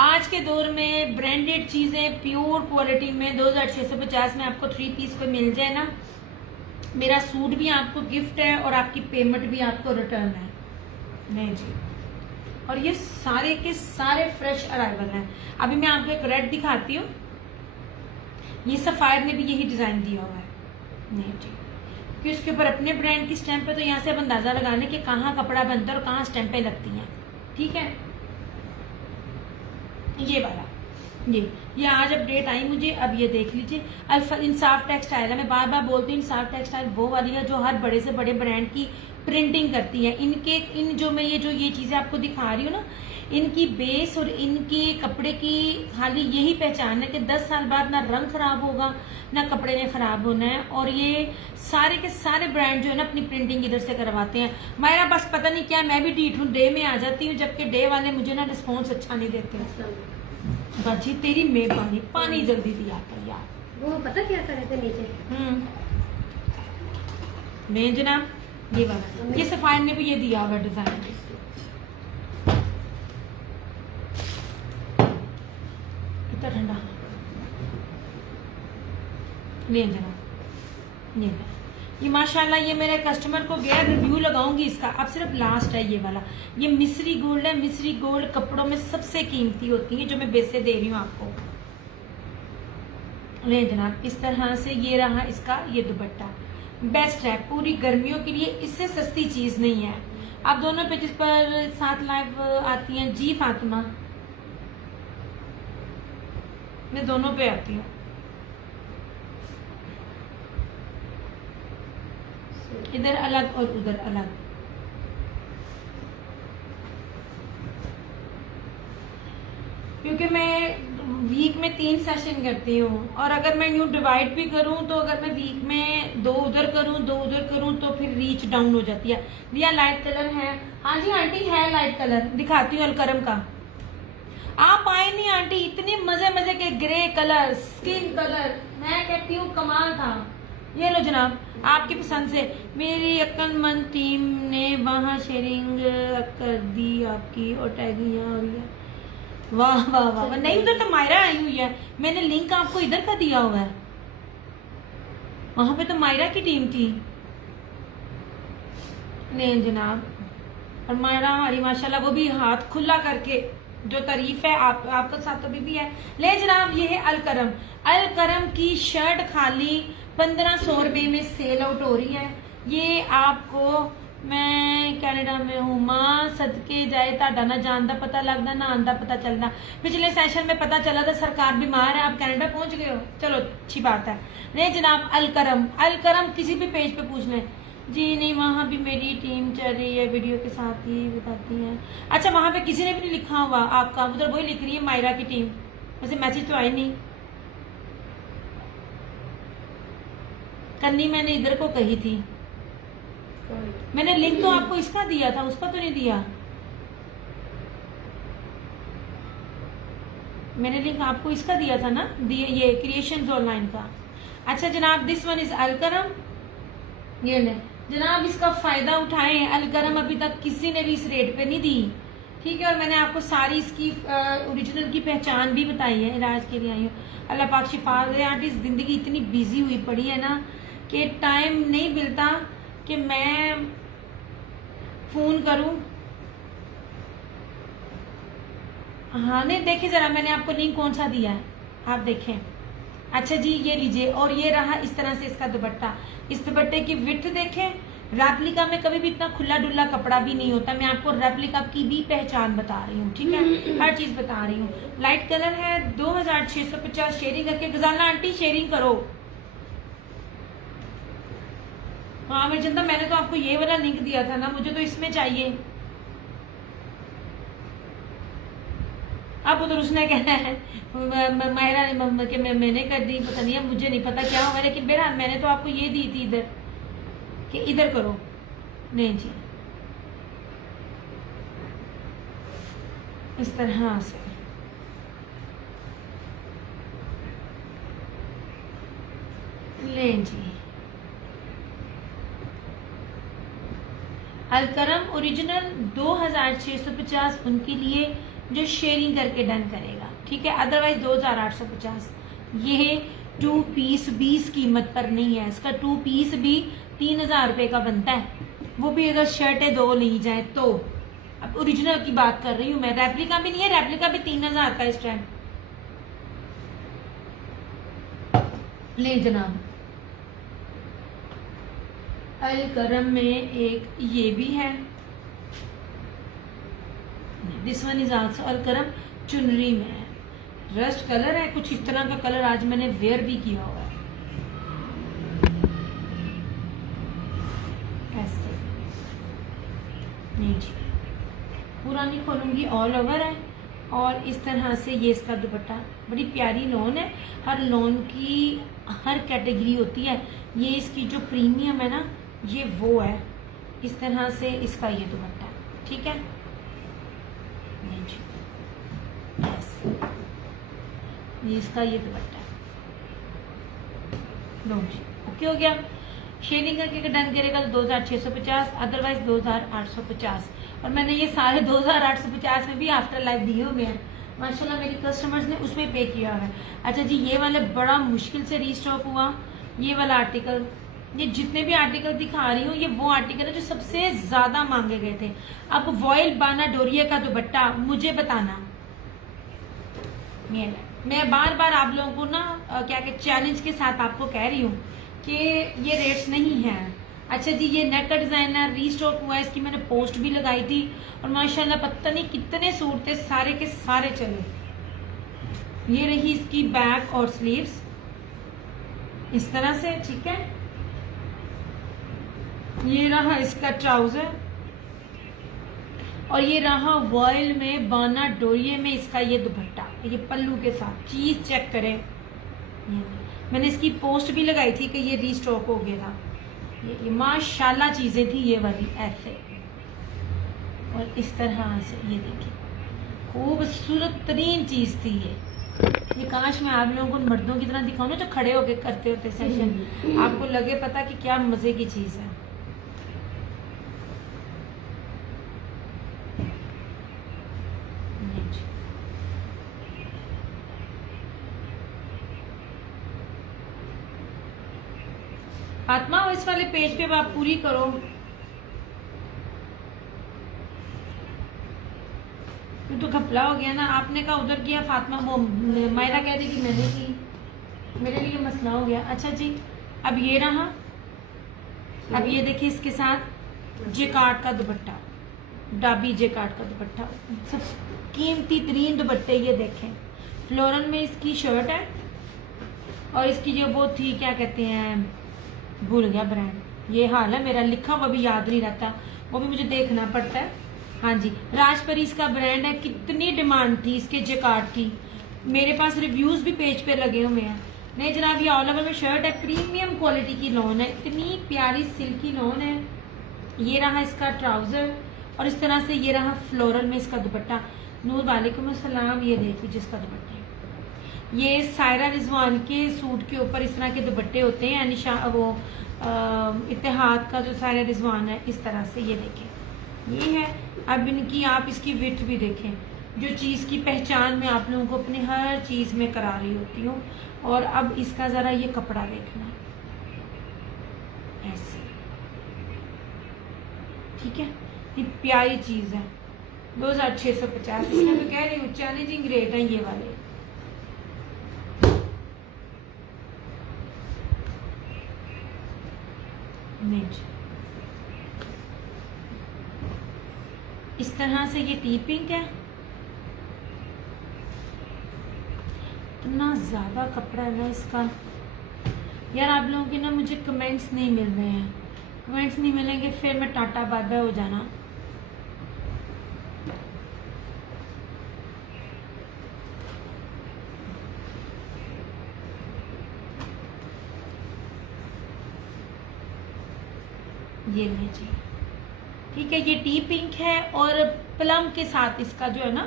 आज के दौर में ब्रांडेड चीजें प्योर क्वालिटी में 2650 में आपको 3 पीस को मिल जाए ना, मेरा सूट भी आपको गिफ्ट है और आपकी पेमेंट भी आपको रिटर्न है। नहीं जी, और ये सारे के सारे फ्रेश अराइवल हैं। अभी मैं आपको एक रेड दिखाती हूँ, ये सफायर ने भी यही डिजाइन दिया हुआ है। नहीं जी, कि उसके ऊपर अपने ब्रांड की स्टैंप है, तो यहाँ से अब अंदाजा लगा लें कि कहाँ कपड़ा बनता है और कहाँ स्टैंपें लगती हैं, ठीक है। ये वाला ये आज अपडेट आई मुझे, अब ये देख लीजिए। अल्फा इंसाफ टेक्सटाइल है, मैं बार बार बोलती हूँ इंसाफ टेक्सटाइल वो वाली है जो हर बड़े से बड़े ब्रांड की प्रिंटिंग करती है। इन जो मैं ये चीजें आपको दिखा रही हूँ ना, इनकी बेस और इनके कपड़े की खाली यही पहचान है कि 10 साल बाद ना रंग खराब होगा ना कपड़े ने खराब होना है। और ये सारे के सारे ब्रांड जो है ना अपनी प्रिंटिंग इधर से करवाते हैं। मेरा बस पता नहीं क्या, मैं भी डीट हूँ, डे में आ जाती हूँ, जबकि डे वाले मुझे ना रिस्पॉन्स अच्छा नहीं देते। बाजी तेरी मेहरबानी, पानी जल्दी दिया कर यार। वो पता क्या कर रहे थे नीचे? नहीं जनाब, ये वाला ये सफायर ने भी ये दिया हुआ डिजाइन। कितना ठंडा। नहीं जनाब, ये माशाल्लाह ये मेरे कस्टमर को गया, रिव्यू लगाऊंगी इसका। अब सिर्फ लास्ट है ये वाला, ये मिस्री गोल्ड है। मिस्री गोल्ड कपड़ों में सबसे कीमती होती है, जो मैं बेसे दे रही हूँ आपको। नहीं जनाब, इस तरह से ये रहा इसका ये दुपट्टा, बेस्ट है पूरी गर्मियों के लिए, इससे सस्ती चीज नहीं है। आप दोनों पेजेस पर साथ लाइव आती हैं जी फातिमा, मैं दोनों पे आती हूँ, इधर अलग और उधर अलग। क्योंकि मैं वीक में 3 सेशन करती हूँ, और अगर मैं यूँ डिवाइड भी करूँ तो अगर मैं वीक में 2 उधर करूँ 2 उधर करूँ तो फिर रीच डाउन हो जाती है। दिया लाइट कलर है? हाँ जी आंटी है लाइट कलर, दिखाती हूँ अलकरम का। आप आए नहीं आंटी, इतने मजे मजे के ग्रे कलर, स्किन कलर, मैं कहती हूँ कमाल था। ये लो जनाब, आपकी पसंद से मेरी अक्लमंद टीम ने वहाँ शेयरिंग कर दी आपकी, और टैगिंग यहाँ हो रही है। वाह वाह वाह वाह। नहीं उधर तो मायरा आई हुई है, मैंने लिंक आपको इधर का दिया हुआ है, वहां पे तो मायरा की टीम थी। नहीं जनाब, और मायरा हमारी माशाल्लाह वो भी हाथ खुला करके, जो तारीफ है आपका साथ तो भी है। ले जनाब, ये है अलकरम। अलकरम की शर्ट खाली 1500 रुपये में सेल आउट हो रही है। ये आपको, मैं कनाडा में हूँ, मां सदके जाए ताडा ना जानदा पता लगदा ना आंदा पता चलदा। पिछले सेशन में पता चला था सरकार बीमार है, आप कनाडा पहुंच गए हो, चलो अच्छी बात है। नहीं जनाब, अलकरम, अलकरम किसी भी पेज पे पूछ लें जी। नहीं वहाँ भी मेरी टीम चल रही है, वीडियो के साथ ही बताती है। अच्छा वहाँ पे किसी ने भी नहीं लिखा हुआ आपका, उधर वही लिख रही है मायरा की टीम, वैसे मैसेज तो आई नहीं करनी, मैंने इधर को कही थी। मैंने लिंक तो आपको इसका दिया था, उसका तो नहीं दिया मैंने, लिंक आपको इसका दिया था ना, दिए ये क्रिएशंस ऑनलाइन का। अच्छा जनाब, दिस वन इज अलकरम। ये ले जनाब, इसका फायदा उठाएं। अलकरम अभी तक किसी ने भी इस रेट पे नहीं दी, ठीक है। और मैंने आपको सारी इसकी ओरिजिनल की पहचान भी बताई है। इलाज के लिए आई हूँ, अल्लाह पाक शिफा दे। आंटी जिंदगी इतनी बिजी हुई पड़ी है ना कि टाइम नहीं मिलता कि मैं फोन करूं। हाँ नहीं, देखिए जरा मैंने आपको लिंक कौन सा दिया है, आप देखें। अच्छा जी, ये लीजिए, और ये रहा इस तरह से इसका दुपट्टा। इस दुपट्टे की विड्थ देखें, रेप्लिका में कभी भी इतना खुला डुल्ला कपड़ा भी नहीं होता। मैं आपको रेप्लिका की भी पहचान बता रही हूँ, ठीक है, हर चीज बता रही हूँ। लाइट कलर है, 2650 शेयरिंग करके। गजाला आंटी शेयरिंग करो। हाँ मेरी जनता, मैंने तो आपको ये वाला लिंक दिया था ना, मुझे तो इसमें चाहिए। अब उधर उसने कहना है मायरा ने कि मैंने कर दी, पता नहीं है, मुझे नहीं पता क्या होगा, लेकिन बहरहाल मैंने तो आपको ये दी थी इधर कि इधर करो। नहीं जी, इस तरह से ले जी। अलकरम ओरिजिनल 2650 उनके लिए जो शेयरिंग करके डन करेगा, ठीक है। अदरवाइज 2850। ये 2 पीस 20 कीमत पर नहीं है, इसका 2 पीस भी 3000 रुपए का बनता है, वो भी अगर शर्टें 2 ली जाए तो। अब ओरिजिनल की बात कर रही हूँ मैं, रेप्लिका भी नहीं है, रेप्लिका भी 3000 का इस टाइम। ले जनाब, अलकरम में एक ये भी है, this one is also Alkaram, चुनरी में है, रस्ट कलर है, कुछ इस तरह का कलर आज मैंने वेयर भी किया हुआ है ऐसे। नहीं जी, पूरा नहीं खोलूंगी, ऑल ओवर है। और इस तरह से ये इसका दुपट्टा, बड़ी प्यारी लॉन है। हर लॉन की हर कैटेगरी होती है, ये इसकी जो प्रीमियम है ना, ये वो है। इस तरह से इसका ये दुपट्टा, ठीक है। यस, ये इसका ये दुपट्टा लो जी, ओके हो गया। शेयरिंग करके डन करेगा तो 2650, अदरवाइज 2850। और मैंने ये सारे 2850 में भी आफ्टर लाइफ दिए हुए हैं माशाल्लाह, मेरी कस्टमर्स ने उसमें पे किया है। अच्छा जी, ये वाले बड़ा मुश्किल से रीस्टॉक हुआ, ये वाला आर्टिकल। ये जितने भी आर्टिकल दिखा रही हूँ, ये वो आर्टिकल है जो सबसे ज्यादा मांगे गए थे। अब वॉयल बाना डोरिया का दुपट्टा, मुझे बताना, मैं बार बार आप लोगों को ना क्या क्या चैलेंज के साथ आपको कह रही हूँ कि ये रेट्स नहीं है। अच्छा जी, ये नेट का डिजाइनर रीस्टॉक हुआ है, इसकी मैंने पोस्ट भी लगाई थी, और माशाल्लाह पता नहीं कितने सूट थे, सारे के सारे चले। ये रही इसकी बैक और स्लीव्स इस तरह से, ठीक है। ये रहा इसका ट्राउजर, और ये रहा वॉयल में बाना डोरिये में इसका ये दुपट्टा। ये पल्लू के साथ चीज चेक करें। मैंने इसकी पोस्ट भी लगाई थी कि ये रीस्टॉक हो गया था। ये माशाल्लाह चीजें थी ये वाली ऐसे, और इस तरह से ये देखिए खूबसूरत तरीन चीज थी ये काश मैं आप लोगों को मर्दों की तरह दिखाऊं ना, जो खड़े होके करते होते सेशन, आपको लगे पता कि क्या मजे की चीज है। फातिमा इस वाले पेज पे आप पूरी करो, तो घपला हो गया ना, आपने कहा उधर किया, फातिमा वो मायरा कह दी कि मैंने की, मेरे लिए मसला हो गया। अच्छा जी, अब ये रहा, अब ये देखिए इसके साथ जेकार्ड का दुपट्टा, डाबी जेकार्ड का दुपट्टा, सब कीमती तरीन दुपट्टे ये देखें। फ्लोरल में इसकी शर्ट है, और इसकी जो वो थी क्या कहते हैं, भूल गया ब्रांड, ये हाल है मेरा, लिखा हुआ भी याद नहीं रहता, वो भी मुझे देखना पड़ता है। हाँ जी, राजपरी इसका ब्रांड है, कितनी डिमांड थी इसके जेकार्ड की, मेरे पास रिव्यूज भी पेज पे लगे हुए हैं। नहीं जनाब, ये ऑल ओवर में शर्ट है, प्रीमियम क्वालिटी की लॉन है, इतनी प्यारी सिल्की लॉन है। ये रहा इसका ट्राउजर, और इस तरह से ये रहा फ्लोरल में इसका दुपट्टा। नूर वालेकुम अस्सलाम, ये देख लीजिए इसका दुपट्टा। ये सायरा रिजवान के सूट के ऊपर इस तरह के दुपट्टे होते हैं, निशा वो इत्तेहाद का जो सायरा रिजवान है, इस तरह से ये देखें, ये है। अब इनकी आप इसकी विड्थ भी देखें, जो चीज़ की पहचान मैं आप लोगों को अपनी हर चीज़ में करा रही होती हूँ। और अब इसका ज़रा ये कपड़ा देखना, ऐसे, ठीक है, ये प्यारी चीज़ है, 2650, इसमें तो कह रही हूँ चैलेंजिंग रेट है ये वाले। इस तरह से ये टी पिंक है, इतना ज्यादा कपड़ा है ना इसका यार। आप लोगों के ना मुझे कमेंट्स नहीं मिल रहे हैं, कमेंट्स नहीं मिलेंगे फिर मैं टाटा बाय बाय हो जाना। ये लीजिए, ठीक है, ये टी पिंक है और प्लम के साथ इसका जो है ना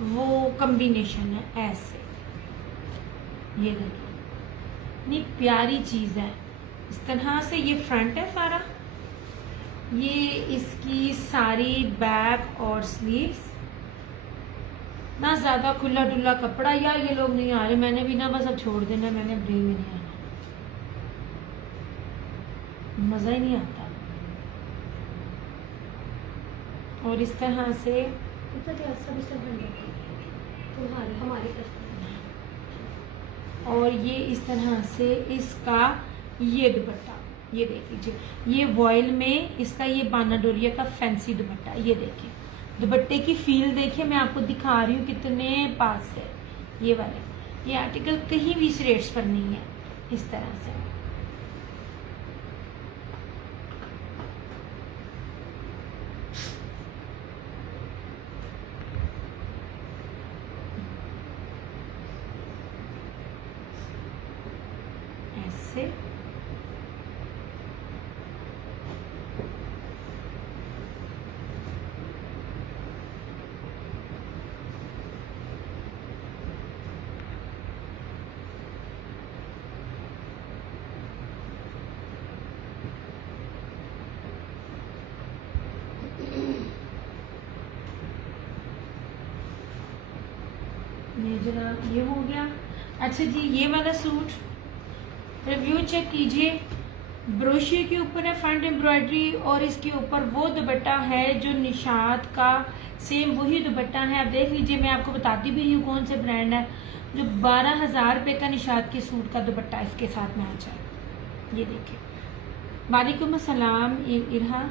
वो कॉम्बिनेशन है ऐसे, ये देखिए इतनी प्यारी चीज है। इस तरह से ये फ्रंट है सारा, ये इसकी सारी बैक और स्लीव्स, ना ज्यादा खुला डुल्ला कपड़ा। यार ये लोग नहीं आ रहे, मैंने भी ना बस अब छोड़ देना, मैंने अब रील में नहीं आना, मजा ही नहीं आता। और इस तरह से और ये इस तरह से इसका ये दुपट्टा, ये देख लीजिए, ये वॉयल में इसका ये बाना डोरिया का फैंसी दुपट्टा, ये देखिए दुपट्टे की फील देखिए, मैं आपको दिखा रही हूँ कितने पास है ये वाले। ये आर्टिकल कहीं भी इस रेट्स पर नहीं है, इस तरह से। ऐसे ये जनाब ये हो गया। अच्छा जी, ये वाला सूट रिव्यू चेक कीजिए, ब्रोशिये के ऊपर है फ्रंट एम्ब्रॉयडरी, और इसके ऊपर वो दुपट्टा है जो निशात का सेम वही दुपट्टा है। आप देख लीजिए, मैं आपको बताती भी हूँ कौन से ब्रांड है, जो 12,000 रुपये का निशात के सूट का दुपट्टा इसके साथ मैच है। ये देखिए, वालेकुम अस्सलाम इरहा।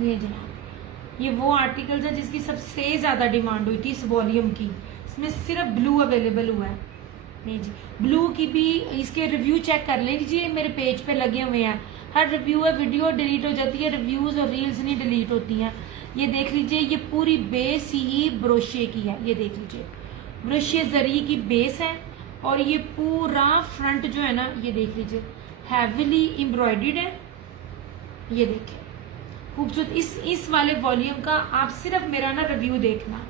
ये जनाब ये वो आर्टिकल्स है जिसकी सबसे ज़्यादा डिमांड हुई थी इस वॉल्यूम की, इसमें सिर्फ ब्लू अवेलेबल हुआ है। नहीं जी, ब्लू की भी इसके रिव्यू चेक कर लीजिए, मेरे पेज पे लगे हुए हैं। हर रिव्यू है, वीडियो डिलीट हो जाती है, रिव्यूज और रील्स नहीं डिलीट होती हैं। ये देख लीजिए, ये पूरी बेस ही ब्रोशे की है, ये देख लीजिए ब्रोशिया जरी की बेस है और ये पूरा फ्रंट जो है ना, ये देख लीजिए हैवीली एम्ब्रॉयडर्ड है। ये देखिए खूबसूरत। इस वाले वॉल्यूम का आप सिर्फ मेरा ना रिव्यू देखना।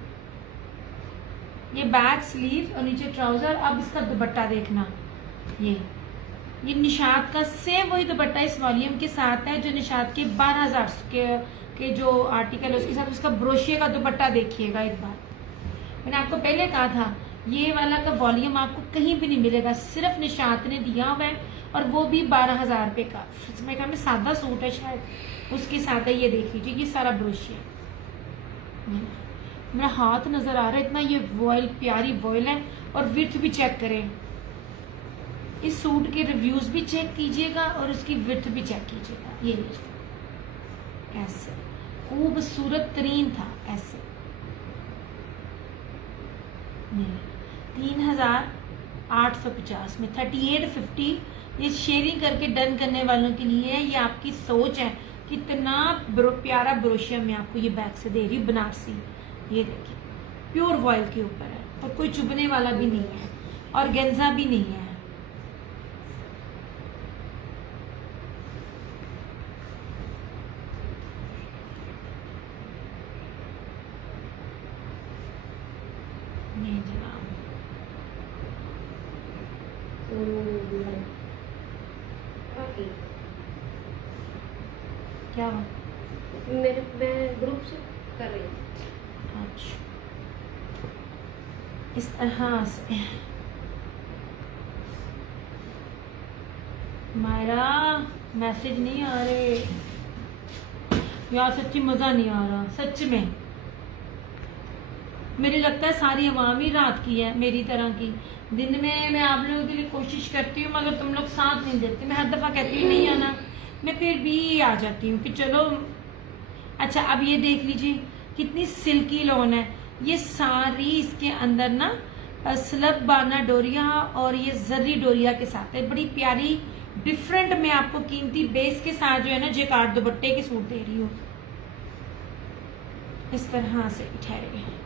ये बैक स्लीव और नीचे ट्राउजर। अब इसका दुपट्टा देखना। ये निशात का सेम वही दुपट्टा इस वॉल्यूम के साथ है जो निशात के 12,000 के जो आर्टिकल है उसके साथ। उसका ब्रोशिया का दुपट्टा देखिएगा एक बार। मैंने आपको पहले कहा था ये वाला का वॉल्यूम आपको कहीं भी नहीं मिलेगा, सिर्फ निशात ने दिया हुआ है और वो भी 12,000 रुपये का। मेरे ख्याल में सादा सूट है शायद, उसके साथ है। ये देख लीजिए ये सारा ब्रोशिया। मेरा हाथ नजर आ रहा है इतना ये वॉयल, प्यारी वॉयल है। और विड्थ भी चेक करें, इस सूट के रिव्यूज भी चेक कीजिएगा और उसकी विड्थ भी चेक कीजिएगा। ये लीजिए ऐसे खूबसूरत तरीन था ऐसे। 3,850 में 3850। ये शेयरिंग करके डन करने वालों के लिए है। ये आपकी सोच है कितना प्यारा ब्रोशिया मैं आपको ये बैग से दे रही हूँ बनारसी। ये देखिए प्योर वॉयल के ऊपर है और कोई चुभने वाला भी नहीं है और गेंजा भी नहीं है। ये जनाब क्या हुआ? मैं ग्रुप से कर रही हूँ। अच्छा इस तरह से मेरा मैसेज नहीं आ रहे यार, सच्ची मजा नहीं आ रहा सच में। मुझे लगता है सारी अवाम ही रात की है मेरी तरह की। दिन में मैं आप लोगों के लिए कोशिश करती हूँ मगर तुम लोग साथ नहीं देते। मैं हर दफा कहती हूँ नहीं आना, मैं फिर भी आ जाती हूँ कि चलो। अच्छा अब ये देख लीजिए कितनी सिल्की लॉन है। ये सारी इसके अंदर ना स्लब बाना डोरिया और ये जरी डोरिया के साथ है। बड़ी प्यारी डिफरेंट मैं आपको कीमती बेस के साथ जो है ना जेकार्ड दुपट्टे के सूट दे रही हूँ। इस तरह से ठहरे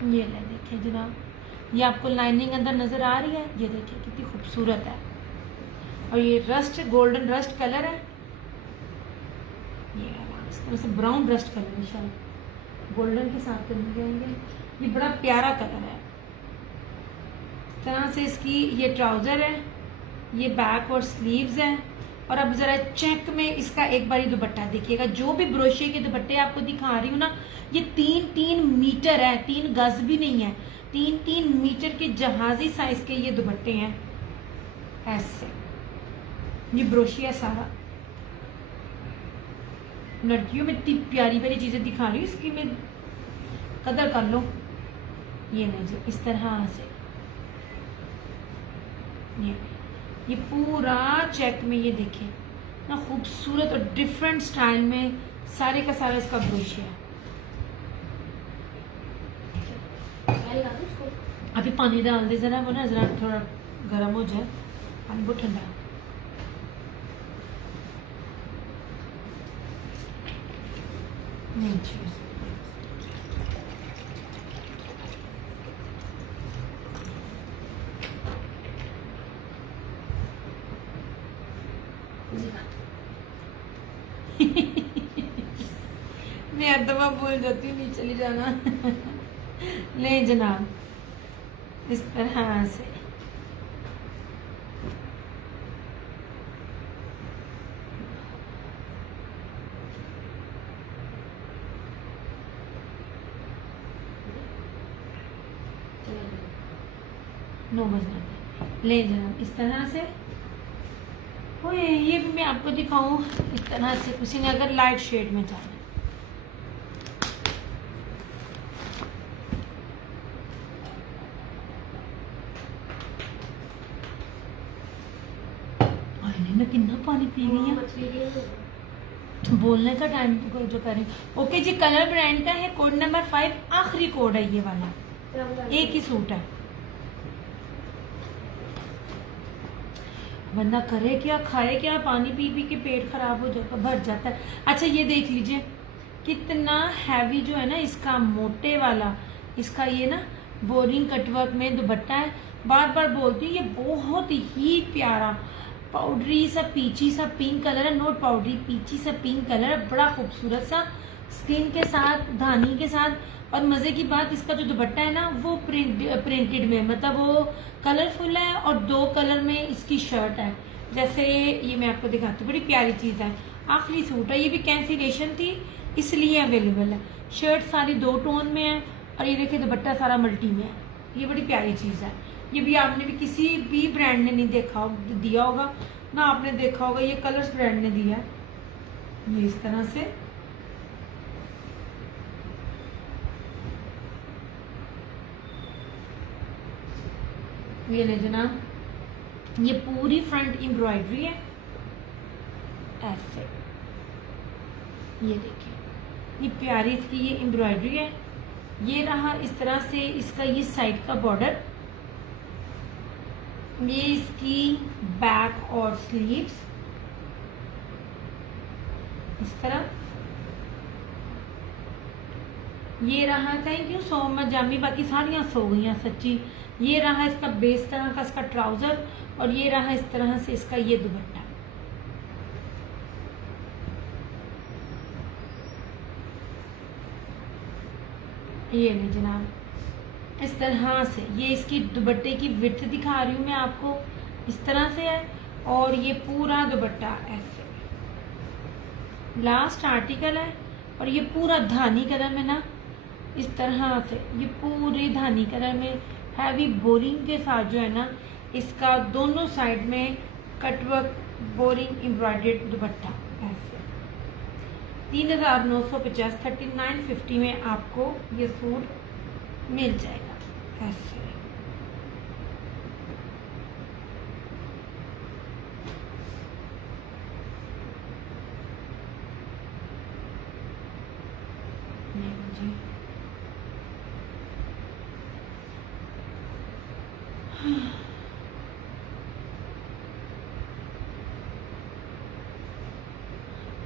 ये ले देखिए जनाब, ये आपको लाइनिंग अंदर नजर आ रही है। ये देखिए कितनी खूबसूरत है और ये रस्ट गोल्डन रस्ट कलर है। ये इस तरह से ब्राउन रस्ट कलर है, शायद गोल्डन के साथ करने जाएंगे। ये बड़ा प्यारा कलर है। इस तरह से इसकी ये ट्राउजर है, ये बैक और स्लीव्स है। और अब जरा चेक में इसका एक बारी दुपट्टा देखिएगा। जो भी ब्रोशिया के दुपट्टे आपको दिखा रही हूँ ना, ये 3-3 मीटर है, 3 गज भी नहीं है, 3-3 मीटर के जहाजी साइज के ये दुपट्टे हैं ऐसे। ये ब्रोशिया सारा लड़कियों में इतनी प्यारी प्यारी चीजें दिखा रही हूँ, इसकी मैं कदर कर लो। ये लीजिए इस तरह से ये पूरा चेक में ये देखिए ना खूबसूरत और डिफरेंट स्टाइल में सारे का सारा इसका ब्रोशिया है। अभी पानी डाल दे जरा, वो ना जरा थोड़ा गर्म हो जाए पानी, बहुत ठंडा है। मैं हर दफा भूल जाती हूँ, नहीं चली जाना। ले जनाब इस तरह से नो बजना ले जनाब इस तरह से हो। ये भी मैं आपको दिखाऊं इस तरह से, किसी ने अगर लाइट शेड में जाना। मैं कितना पानी पी गई है, बोलने का टाइम जो करें। ओके जी, कलर ब्रांड का है, कोड नंबर 5 आखिरी कोड है ये वाला, एक ही सूट है। बंदा करे क्या खाए क्या, पानी पी पी के पेट खराब हो जाता, भर जाता है। अच्छा ये देख लीजिए कितना हैवी जो है ना इसका मोटे वाला इसका ये ना बोरिंग कटवर्क में दुपट्टा है। बार बार बोलती हूँ ये बहुत ही प्यारा पाउडरी सा पीची सा पिंक कलर है, नोट पाउडरी पीची सा पिंक कलर है, बड़ा खूबसूरत सा स्किन के साथ धानी के साथ। और मजे की बात इसका जो दुपट्टा है ना वो प्रिंटेड में, मतलब वो कलरफुल है और 2 कलर में इसकी शर्ट है। जैसे ये मैं आपको दिखाती हूँ, बड़ी प्यारी चीज है, आखिरी सूट है, ये भी कैंसिलेशन थी इसलिए अवेलेबल है। शर्ट सारी 2 टोन में है और ये देखिए दुपट्टा सारा मल्टी में है, ये बड़ी प्यारी चीज है। ये भी आपने भी किसी भी ब्रांड ने नहीं देखा दिया होगा ना, आपने देखा होगा, ये कलर्स ब्रांड ने दिया है ये इस तरह से। ये ले जनाब, ये पूरी फ्रंट एम्ब्रॉयडरी है ऐसे, ये देखिए ये प्यारी इसकी ये एम्ब्रॉयडरी है। ये रहा इस तरह से इसका ये साइड का बॉर्डर, ये इसकी बैक और स्लीव्स इस तरह। ये रहा, thank you so much Jami, बाकी साड़ियाँ सो गई हैं सच्ची। ये रहा इसका बेस तरह का इसका ट्राउजर और ये रहा इस तरह से इसका ये दुपट्टा। ये नहीं जनाब इस तरह से ये इसकी दुपट्टे की विड्थ दिखा रही हूँ मैं आपको, इस तरह से है। और ये पूरा दुपट्टा ऐसे लास्ट आर्टिकल है और ये पूरा धानी कलर में ना इस तरह से, ये पूरे धानी कलर में हैवी बोरिंग के साथ जो है ना इसका दोनों साइड में कटवर्क बोरिंग एम्ब्रॉयडर्ड दुपट्टा ऐसे। 3950 3950 में आपको ये सूट मिल जाएगा ऐसे। जी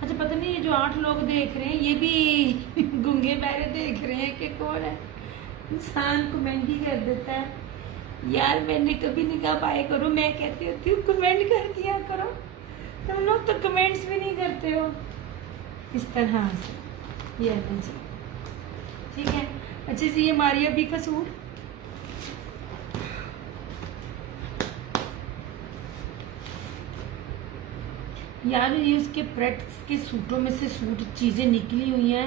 अच्छा, पता नहीं ये जो 8 लोग देख रहे हैं ये भी गुंगे बहरे देख रहे हैं कि कौन है। इंसान कमेंट ही कर देता है यार, मैंने कभी नहीं कहा बाय करो, मैं कहती होती हूँ कमेंट कर दिया करो, तुम लोग तो कमेंट्स भी नहीं करते हो। इस तरह से ये जी ठीक है। अच्छे से ये मारिया बी का सूट, यार ये उसके प्रेट्स के सूटों में से सूट चीज़ें निकली हुई हैं।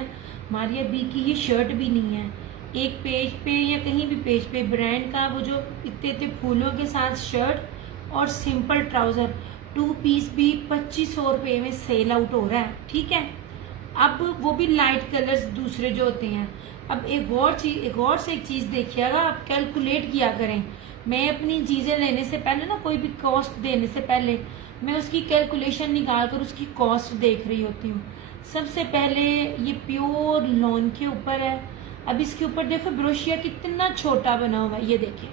मारिया बी की ये शर्ट भी नहीं है, एक पेज पे या कहीं भी पेज पे ब्रांड का वो जो इतने इतने फूलों के साथ शर्ट और सिंपल ट्राउज़र 2 पीस भी 2500 रुपये में सेल आउट हो रहा है, ठीक है। अब वो भी लाइट कलर्स दूसरे जो होते हैं। अब एक और चीज़ देखिएगा, आप कैलकुलेट किया करें। मैं अपनी चीज़ें लेने से पहले ना, कोई भी कॉस्ट देने से पहले मैं उसकी कैलकुलेशन निकाल कर उसकी कॉस्ट देख रही होती हूँ। सबसे पहले ये प्योर लॉन के ऊपर है। अब इसके ऊपर देखो ब्रोशिया कितना छोटा बना हुआ है, ये देखिए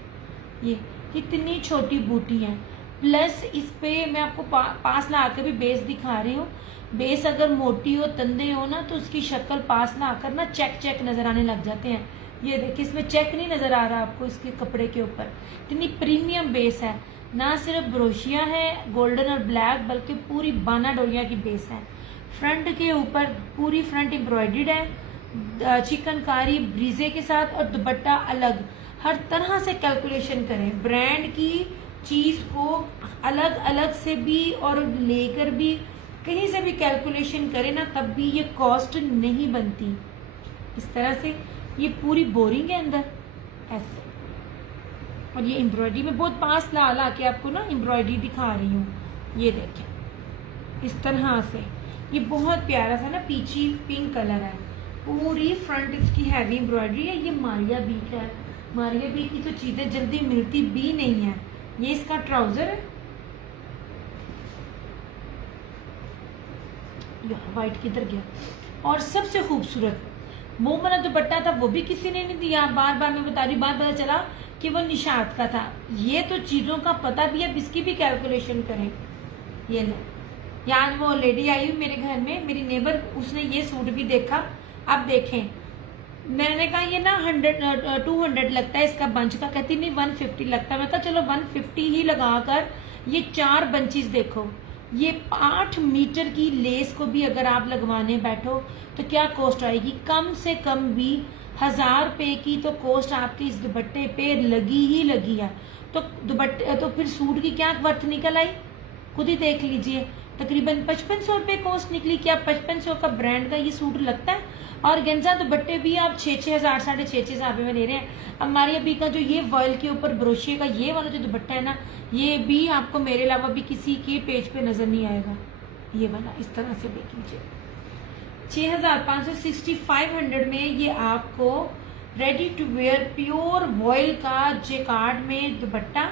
ये कितनी छोटी बूटी है। प्लस इस पे मैं आपको पास ला कर भी बेस दिखा रही हूँ। बेस अगर मोटी हो तंदे हो ना तो उसकी शक्ल पास ला कर ना चेक नजर आने लग जाते हैं। ये देखिए इसमें चेक नहीं नजर आ रहा आपको इसके कपड़े के ऊपर, इतनी प्रीमियम बेस है। ना सिर्फ ब्रोशिया है गोल्डन और ब्लैक, बल्कि पूरी बाना डोरिया की बेस है। फ्रंट के ऊपर पूरी फ्रंट एम्ब्रॉयडर्ड है चिकनकारी ब्रीजे के साथ और दुपट्टा अलग। हर तरह से कैलकुलेशन करें, ब्रांड की चीज को अलग अलग से भी और लेकर भी कहीं से भी कैलकुलेशन करें ना, तब भी ये कॉस्ट नहीं बनती। इस तरह से ये पूरी बोरिंग है अंदर ऐसे, और ये एम्ब्रॉयडरी में बहुत पास ला के आपको ना एम्ब्रॉयडरी दिखा रही हूँ। ये देखें इस तरह से, ये बहुत प्यारा सा ना पीची पिंक कलर है। पूरी फ्रंट इसकी हैवी एम्ब्रॉयडरी है। ये मारिया बी का है। मारिया बी की तो चीजें जल्दी मिलती भी नहीं है। ये इसका ट्राउजर है, व्हाइट किधर गया। और सबसे खूबसूरत वो वाला दुपट्टा था, वो भी किसी ने नहीं दिया। बार बार मैं बता रही, बार पता चला कि वो निशात का था। ये तो चीजों का पता भी है, इसकी भी कैलकुलेशन करें। ये ले यार, वो लेडी आई हुई मेरे घर में, मेरी नेबर, उसने ये सूट भी देखा अब देखें, मैंने कहा ये ना 200 लगता है इसका बंच का, कहती नहीं 150 लगता है। मैं कहा चलो 150 ही लगाकर ये 4 बंचेस देखो, ये 8 मीटर की लेस को भी अगर आप लगवाने बैठो तो क्या कॉस्ट आएगी, कम से कम भी 1000 रुपए की तो कॉस्ट आपकी इस दुपट्टे पे लगी ही लगी है। तो दुपट्टे तो फिर सूट की क्या वर्थ निकल आई, खुद ही देख लीजिए। तकरीबन 5500 रुपये कॉस्ट निकली। क्या 5500 का ब्रांड का ये सूट लगता है? और गेंजा दुपट्टे भी आप 6-6 हज़ार 6.5 हज़ार में ले रहे हैं। हमारे अभी का जो ये वॉयल के ऊपर ब्रोशिया का ये वाला जो दुपट्टा है ना, ये भी आपको मेरे अलावा भी किसी के पेज पे नजर नहीं आएगा। ये वाला इस तरह से देख लीजिए, 6500 में ये आपको ready to wear pure voile का जेकार्ड में दुपट्टा,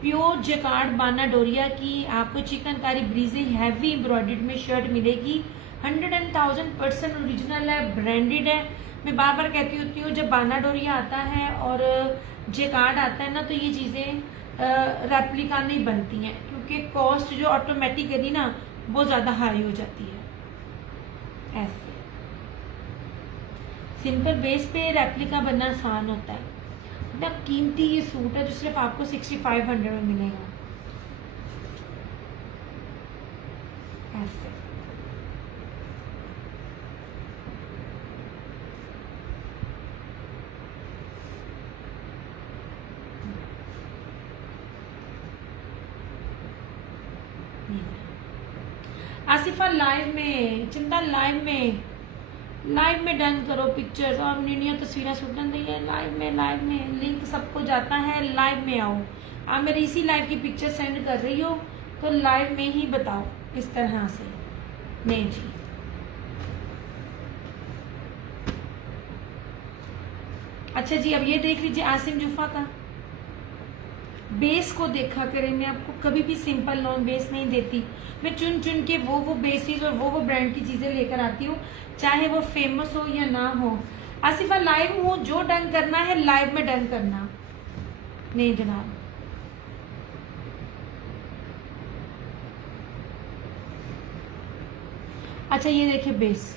प्योर जेकार्ड बाना डोरिया की आपको चिकनकारी ब्रीजी हैवी एम्ब्रॉयडर्ड में शर्ट मिलेगी। 100% ओरिजिनल है, ब्रांडेड है। मैं बार बार कहती होती हूँ, जब बाना डोरिया आता है और जेकार्ड आता है ना, तो ये चीज़ें रेप्लिका नहीं बनती हैं, क्योंकि कॉस्ट जो ऑटोमेटिकली ना बहुत ज़्यादा हाई हो जाती है। ऐसे सिंपल बेस पे रेप्लिका बनना आसान होता है। इतना कीमती ये सूट है जो सिर्फ आपको 6500 में मिलेगा। ऐसे आसिफा लाइव में, चिंता लाइव में डन करो पिक्चर्स और नीनिया तस्वीरें सुटन दी है। लाइव में लिंक सबको जाता है, लाइव में आओ। आप मेरी इसी लाइव की पिक्चर सेंड कर रही हो तो लाइव में ही बताओ इस तरह से। नहीं जी, अच्छा जी, अब ये देख लीजिए आसिम जुफा का बेस को देखा करें। मैं आपको कभी भी सिंपल नॉन बेस नहीं देती, मैं चुन चुन के वो बेसिस और वो ब्रांड की चीजें लेकर आती हूँ, चाहे वो फेमस हो या ना हो। आसिफा लाइव हो, जो डन करना है लाइव में डन करना। नहीं जनाब, अच्छा ये देखिए बेस,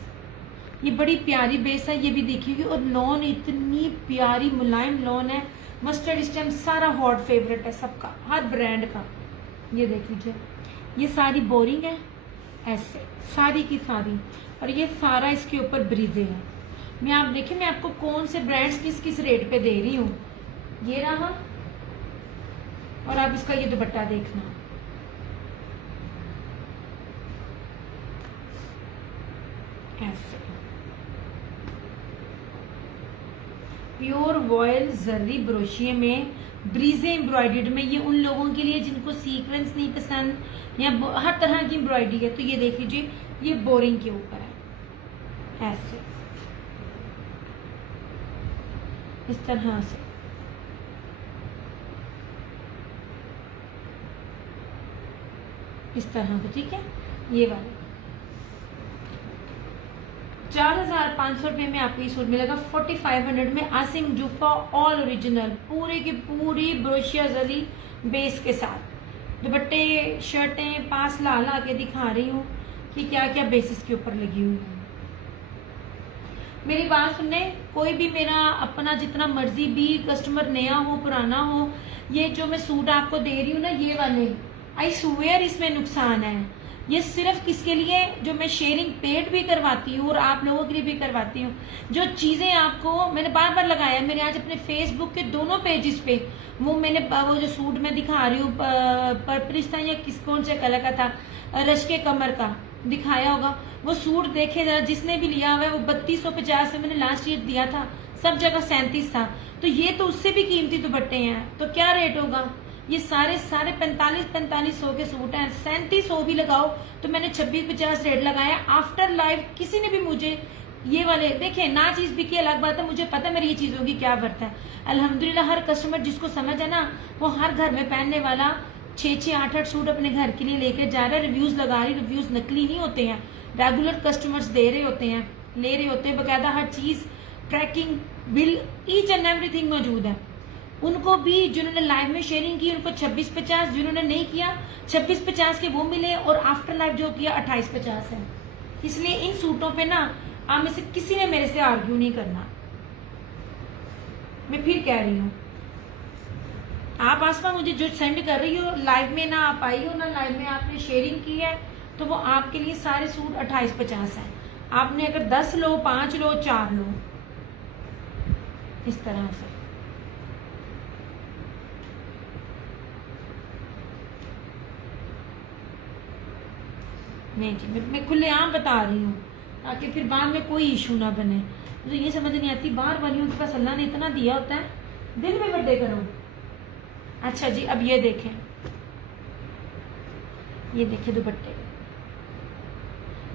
ये बड़ी प्यारी बेस है, ये भी देखिएगी। और लॉन इतनी प्यारी मुलायम लॉन है, मस्टर्ड इस टाइम सारा हॉट फेवरेट है सबका, हर ब्रांड का। ये देख लीजिए, ये सारी बोरिंग है ऐसे सारी की सारी, और ये सारा इसके ऊपर ब्रीजे है। मैं आप देखिए, मैं आपको कौन से ब्रांड्स किस किस रेट पे दे रही हूँ। ये रहा, और आप इसका ये दुपट्टा देखना, ऐसे प्योर वॉयल जर्री ब्रोशिये में ब्रीजे एम्ब्रॉयडर्ड में। ये उन लोगों के लिए जिनको सीक्वेंस नहीं पसंद या हर तरह की एम्ब्रॉयडरी है, तो ये देख लीजिए, ये बोरिंग के ऊपर है ऐसे इस तरह से। इस तरह से, ठीक है। ये वाले 4500 रुपये में आपको ये सूट मिलेगा। 4500 में आसिम जुफा ऑल ओरिजिनल पूरे की पूरी ब्रोशिया जरी बेस के साथ दुपट्टे शर्टें पास ला के दिखा रही हूँ कि क्या क्या बेसिस के ऊपर लगी हुई है। मेरी बात सुनने, कोई भी मेरा अपना जितना मर्जी भी कस्टमर नया हो पुराना हो, ये जो मैं सूट आपको दे रही हूँ ना, ये वाले आई स्वेयर इसमें नुकसान है। ये सिर्फ किसके लिए, जो मैं शेयरिंग पेड भी करवाती हूँ और आप लोगों के लिए भी करवाती हूँ। जो चीजें आपको मैंने बार बार लगाया, मेरे आज अपने फेसबुक के दोनों पेजेस पे वो मैंने वो जो सूट मैं दिखा रही हूँ पर्पलिश था या किस कौन से कलर का था, रश के कमर का दिखाया होगा। वो सूट देखे जरा, जिसने भी लिया हुआ है, वो 3250 में मैंने लास्ट ईयर दिया था, सब जगह 37 था। तो ये तो उससे भी कीमती दुपट्टे हैं, तो क्या रेट होगा। ये सारे 4500 के सूट हैं। 3700 भी लगाओ तो मैंने 2650 रेट लगाया। आफ्टर लाइव किसी ने भी मुझे ये वाले देखे ना, चीज बिकी अलग बात है, मुझे पता है मेरी ये चीजों की क्या वर्थ है। अल्हम्दुलिल्लाह हर कस्टमर जिसको समझ है ना, वो हर घर में पहनने वाला 6-6, 8-8 सूट अपने घर के लिए लेके जा रहा है। रिव्यूज लगा रही, रिव्यूज नकली नहीं होते हैं, रेगुलर कस्टमर्स दे रहे होते हैं, ले रहे होते हैं, बकायदा हर चीज tracking bill each and everything मौजूद है। उनको भी जिन्होंने लाइव में शेयरिंग की उनको 2650, जिन्होंने नहीं किया 2650 के वो मिले, और आफ्टर लाइव जो किया 2850 है। इसलिए इन सूटों पे ना आप में से किसी ने मेरे से आर्ग्यू नहीं करना। मैं फिर कह रही हूँ, आप आसमा मुझे जो सेंड कर रही हो, लाइव में ना आप आई हो ना लाइव में आपने शेयरिंग की है, तो वो आपके लिए सारे सूट 2850 है। आपने अगर 10 लो, 5 लो, 4 लो, इस तरह से। नहीं जी, मैं खुलेआम बता रही हूँ ताकि फिर बाद में कोई इशू ना बने। मुझे ये समझ नहीं आती, बाहर वालियों के पास अल्लाह ने इतना दिया होता है, दिल में बर्थडे करो। अच्छा जी, अब ये देखें, ये देखें दुपट्टे,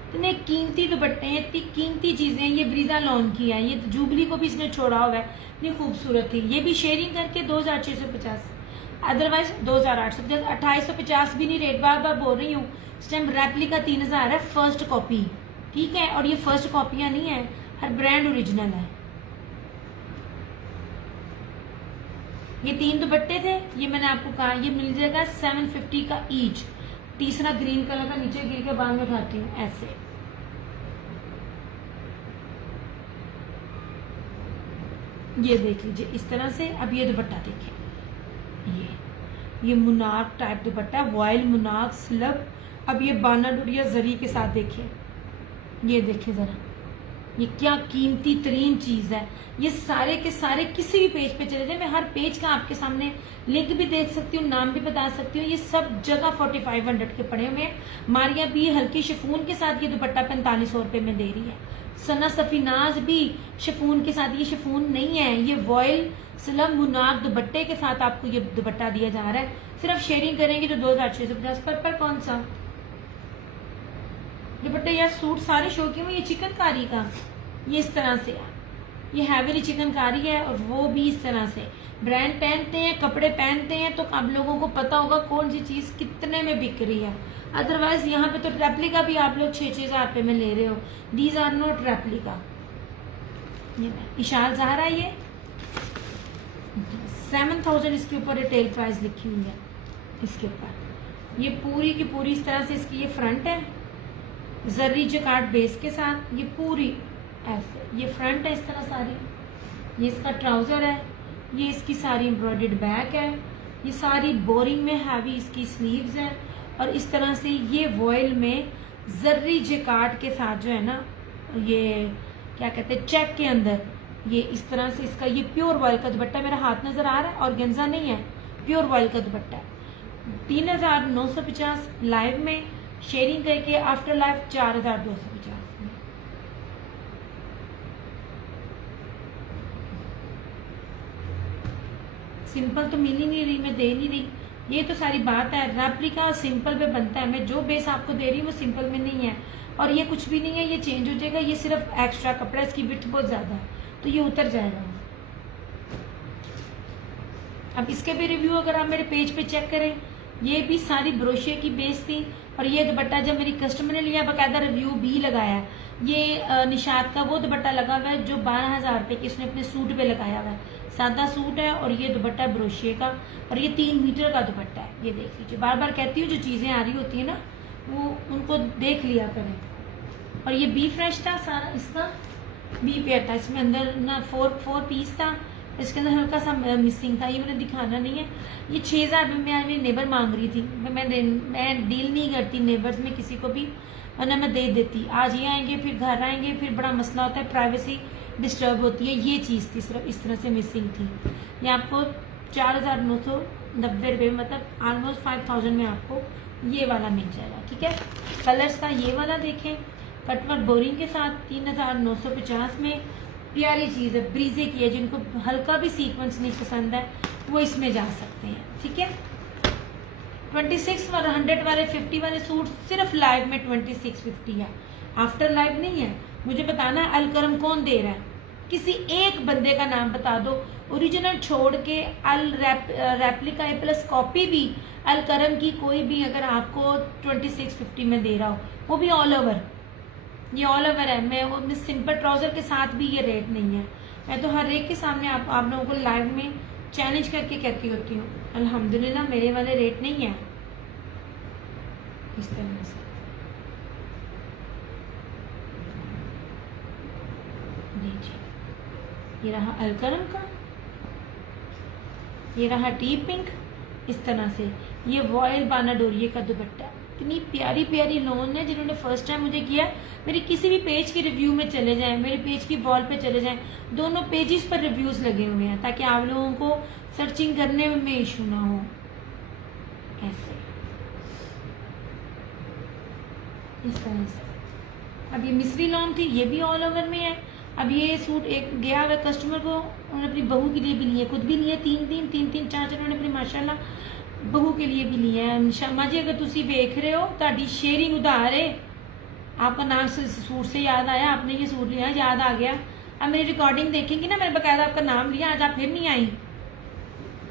इतने कीमती दुपट्टे हैं, इतनी कीमती चीजें हैं। ये ब्रीजा लॉन की है, ये जूबली को भी इसने छोड़ा हुआ है, इतनी खूबसूरत थी। ये भी शेयरिंग करके 2650, अदरवाइज 2850, 2850 भी नहीं रेट। बार बार बोल रही हूँ, इस टाइम रेप्लिका 3000 है, फर्स्ट कॉपी, ठीक है। और ये फर्स्ट कॉपियां नहीं है, हर ब्रांड ओरिजिनल है। ये 3 दुपट्टे थे, ये मैंने आपको कहा ये मिल जाएगा 750 का ईच। तीसरा ग्रीन कलर का नीचे गिर के बाद में उठाती हूँ ऐसे। ये देख लीजिए इस तरह से। अब ये दुपट्टा देखिए, ये मुनाक टाइप दुपट्टा, वॉयल मुनाक स्लब। अब ये बाना डोरिया जरी के साथ देखिए, ये देखिए जरा, ये क्या कीमती तरीन चीज है। ये सारे के सारे किसी भी पेज पे चले जाए, मैं हर पेज का आपके सामने लिंक भी देख सकती हूँ, नाम भी बता सकती हूँ। ये सब जगह 4500 के पड़े हुए हैं। मारिया भी हल्की शिफून के साथ ये दुपट्टा 4500 रुपए में दे रही है। सना सफीनाज भी शिफून के साथ, ये शिफून नहीं है, ये वॉयल स्लम मुनाक दुपट्टे के साथ आपको ये दुपट्टा दिया जा रहा है। सिर्फ शेयरिंग करेंगे तो 2650 पर कौन सा दुपट्टे या सूट सारे शो किए हुए। ये चिकनकारी का, ये इस तरह से, ये हैवी चिकनकारी है, और वो भी इस तरह से। ब्रांड पहनते हैं, कपड़े पहनते हैं, तो आप लोगों को पता होगा कौन सी चीज कितने में बिक रही है। अदरवाइज यहाँ पे तो रेप्लिका भी आप लोग 6-6 रुपए में ले रहे हो। These are not replica. ये इशाल ज़हरा, ये 7000 इसके ऊपर रिटेल प्राइस लिखी हुई है इसके ऊपर। ये पूरी की पूरी इस तरह से इसकी ये फ्रंट है, जर्री जकार्ड बेस के साथ, ये पूरी ऐसे, ये फ्रंट है इस तरह सारी, ये इसका ट्राउजर है, ये इसकी सारी एम्ब्रॉयडर्ड बैक है, ये सारी बोरिंग में हैवी इसकी स्लीव्स है, और इस तरह से ये वॉयल में जर्री जकार्ड के साथ जो है ना, ये क्या कहते हैं, चेक के अंदर, ये इस तरह से इसका ये प्योर वॉयल का दुपट्टा मेरा हाथ नजर आ रहा है, और गेंजा नहीं है, प्योर वॉयल का दुपट्टा है। 3950 लाइव में, शेयरिंग करके आफ्टर लाइफ 4250 में। सिंपल तो मिल ही नहीं रही, मैं दे नहीं रही, ये तो सारी बात है। रेप्लिका सिंपल पे बनता है, मैं जो बेस आपको दे रही हूँ वो सिंपल में नहीं है, और ये कुछ भी नहीं है, ये चेंज हो जाएगा। ये सिर्फ एक्स्ट्रा कपड़ा, इसकी विड्थ बहुत ज्यादा है तो ये उतर जाएगा। अब इसके भी रिव्यू अगर आप मेरे पेज पे चेक करें, ये भी सारी ब्रोशिया की बेस थी, और ये दुपट्टा जब मेरी कस्टमर ने लिया, बाकायदा रिव्यू भी लगाया है। ये निशात का वो दुपट्टा लगा हुआ है जो 12,000 रुपए की इसने अपने सूट पे लगाया हुआ है। सादा सूट है, और ये दुपट्टा ब्रोशिया का, और ये 3 मीटर का दुपट्टा है। ये देख लीजिए, बार बार कहती हूँ जो चीजें आ रही होती है ना, वो उनको देख लिया करें। और ये बी फ्रेश था सारा, इसका बी पेयर था, इसमें अंदर ना 4 पीस था, इसके अंदर हल्का सा मिसिंग था, ये मैंने दिखाना नहीं है। ये 6000 में मेरी नेबर मांग रही थी, मैं डील नहीं करती नेबर्स में किसी को भी, वरना मैं दे देती। आज ये आएंगे फिर घर आएंगे, फिर बड़ा मसला होता है, प्राइवेसी डिस्टर्ब होती है। ये चीज़ थी सिर्फ इस तरह से मिसिंग थी। ये आपको 4990 रुपये, मतलब ऑलमोस्ट 5000 में आपको ये वाला मिल जाएगा, ठीक है। कलर्स का ये वाला देखें, कटवर्क बोरिंग के साथ 3950 में, प्यारी चीज़ है, ब्रीजे की है। जिनको हल्का भी सीक्वेंस नहीं पसंद है वो इसमें जा सकते हैं, ठीक है। 26 वाले 100 वाले 50 वाले सूट सिर्फ लाइव में 2650 है, आफ्टर लाइव नहीं है। मुझे बताना है अलकरम कौन दे रहा है, किसी एक बंदे का नाम बता दो, ओरिजिनल छोड़ के अल रेप्लिका प्लस कॉपी भी अलकरम की कोई भी अगर आपको 2650 में दे रहा हो, वो भी ऑल ओवर। ये ऑल ओवर है, मैं वो सिंपल ट्राउजर के साथ भी ये रेट नहीं है। मैं तो हर एक के सामने आप लोगों को लाइव में चैलेंज करके कहती होती हूँ, अल्हम्दुलिल्लाह मेरे वाले रेट नहीं है इस तरह से। लीजिए, ये रहा हल्का रंग का, ये रहा टी पिंक, इस तरह से। ये वॉयल बानाडोरिये का दुपट्टा, इतनी प्यारी प्यारी लॉन है। जिन्होंने फर्स्ट टाइम मुझे किया, मेरे किसी भी पेज के रिव्यू में चले जाएं, मेरे पेज की वॉल पे चले जाएं, दोनों पेजेस पर रिव्यूज लगे हुए हैं ताकि आप लोगों को सर्चिंग करने में इशू ना हो। ऐसे इस तरह से। अब ये मिस्री लॉन थी, ये भी ऑल ओवर में है। अब ये सूट एक गया हुआ कस्टमर को, उन्होंने अपनी बहू के लिए भी लिए, खुद भी लिए, तीन चार उन्होंने अपनी माशाल्लाह बहू के लिए भी लिए हैं। शर्मा जी, अगर तुसी देख रहे हो, ताड़ी शेयरिंग उधार है। आपका नाम सूट से याद आया, आपने ये सूट लिया, याद आ गया। अब मेरी रिकॉर्डिंग देखेंगी ना, मैंने बकायदा आपका नाम लिया, आज आप फिर नहीं आई।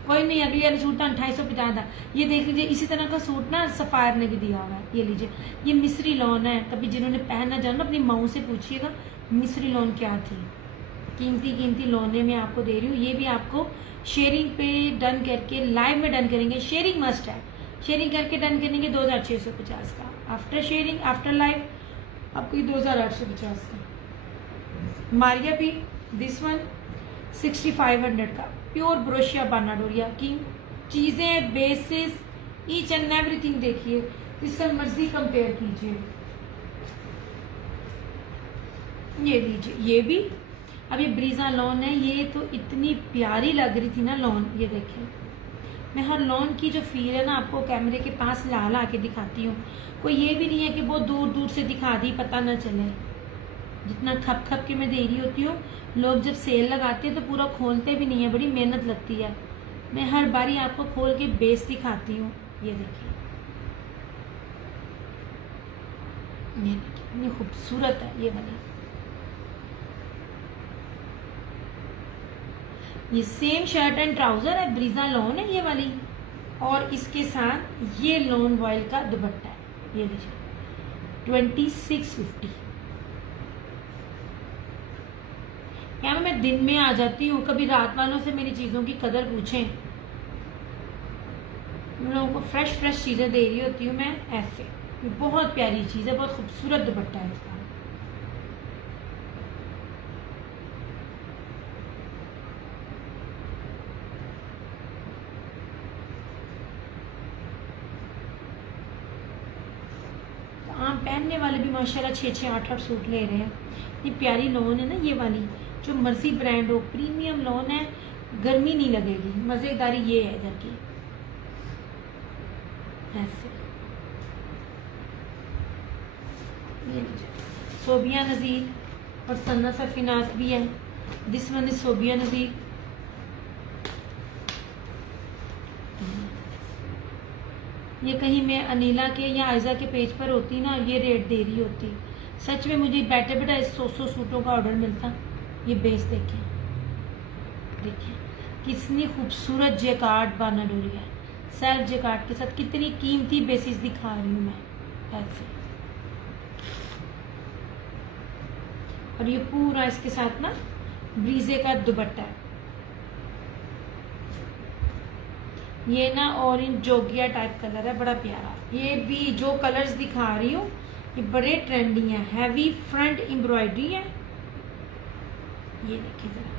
कोई नहीं, अगली वाली सूट तो 2850 था। ये देख लीजिए, इसी तरह का सूट ना सफायर ने भी दिया हुआ है, ये लीजिए। ये मिस्री लॉन है, कभी जिन्होंने पहनना जाना अपनी माओ से पूछिएगा मिस्री लॉन क्या थी। कीमती लॉने में आपको दे रही हूँ। ये भी आपको शेयरिंग पे डन करके लाइव में डन करेंगे, शेयरिंग मस्ट है, शेयरिंग करके डन करेंगे 2650 का। आफ्टर शेयरिंग आफ्टर लाइव आपको ये 2850 का। मारिया भी दिस वन 6500 का, प्योर ब्रोशिया बानाडोरिया की चीज़ें, बेसिस, ईच एंड एवरीथिंग देखिए, जिससे मर्जी कंपेयर कीजिए। ये लीजिए, ये भी अब ये ब्रीजा लॉन है। ये तो इतनी प्यारी लग रही थी ना लॉन, ये देखिए। मैं हर लॉन की जो फील है ना आपको कैमरे के पास ला के दिखाती हूँ। कोई ये भी नहीं है कि बहुत दूर दूर से दिखा दी पता ना चले। जितना खप के मैं दे रही होती हूँ, लोग जब सेल लगाते हैं तो पूरा खोलते भी नहीं है, बड़ी मेहनत लगती है। मैं हर बारी आपको खोल के बेस दिखाती हूँ। ये देखिए, ये देखिए, इतनी खूबसूरत है ये वाली। ये सेम शर्ट एंड ट्राउजर है, ब्रीजा लॉन है ये वाली, और इसके साथ ये लॉन वॉयल का दुपट्टा है। ये लीजिए 2650। यहाँ मैं दिन में आ जाती हूँ, कभी रात वालों से मेरी चीज़ों की कदर पूछें। उन लोगों को फ्रेश चीज़ें दे रही होती हूँ मैं ऐसे। बहुत प्यारी चीज़ है, बहुत खूबसूरत दुपट्टा है इसका। आम पहनने वाले भी माशाल्लाह 6 8 सूट ले रहे हैं। ये प्यारी लॉन है ना ये वाली, जो मर्जी ब्रांड हो, प्रीमियम लॉन है, गर्मी नहीं लगेगी। मज़ेदारी ये है इधर की, ऐसे। ये सोबिया नज़ीर और सन्ना सरफिनास भी है। दिस वन इज सोबिया नज़ीर। ये कहीं मैं अनीला के या आयजा के पेज पर होती ना, ये रेट दे रही होती। सच में मुझे बैठे बैठे 100 सूटों का ऑर्डर मिलता। ये बेस देखें, देखिए कितनी खूबसूरत जैकार्ड बानाडोरी है, सेल्फ जैकार्ड के साथ। कितनी कीमती बेसिस दिखा रही हूँ मैं ऐसे। और ये पूरा इसके साथ ना ब्रीजे का दुपट्टा है। ये ना ऑरेंज जोगिया टाइप कलर है, बड़ा प्यारा। ये भी जो कलर्स दिखा रही हूँ ये बड़े ट्रेंडिंग है, हैवी फ्रंट एम्ब्रॉयडरी है। ये देखिए जरा,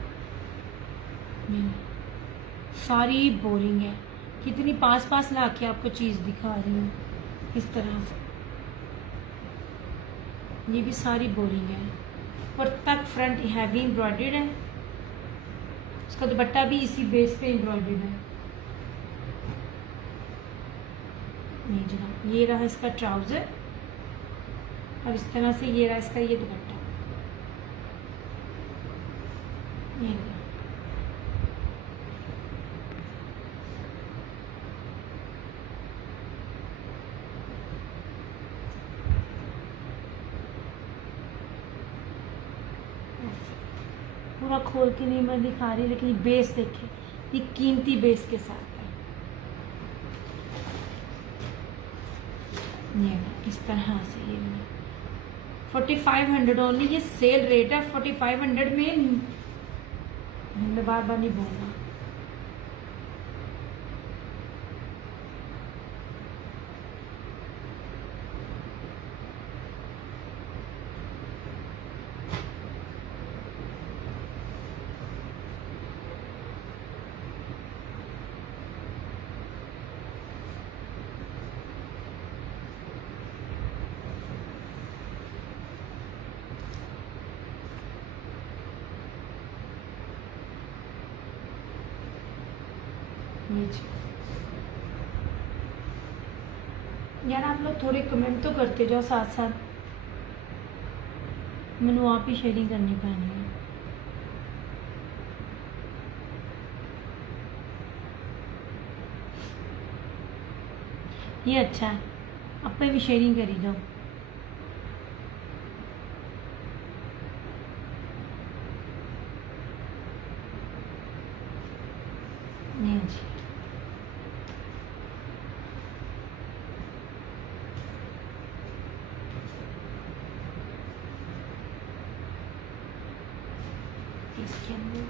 सारी बोरिंग है। कितनी पास ला के आपको चीज़ दिखा रही हूँ इस तरह से। ये भी सारी बोरिंग है, पर तक फ्रंट हैवी एम्ब्रॉयडर्ड है। इसका दुपट्टा भी इसी बेस पे एम्ब्रॉयडर्ड है। नहीं जनाब, ये रहा इसका ट्राउजर, और इस तरह से ये रहा इसका ये दुपट्टा। ये पूरा खोल के नहीं मैं दिखा रही, लेकिन बेस देखे, ये कीमती बेस के साथ है। ये इस तरह से ये 4500 ओनली, ये सेल रेट है। 4500 में मैं बार नहीं बोलना। ये जी। यार आप लोग थोड़े कमेंट तो करते जाओ साथ साथ, मैंने आप ही शेयरिंग करनी पैनी है। ये अच्छा है, आप पे भी शेयरिंग करी जाओ। ये जी। इसके अंदर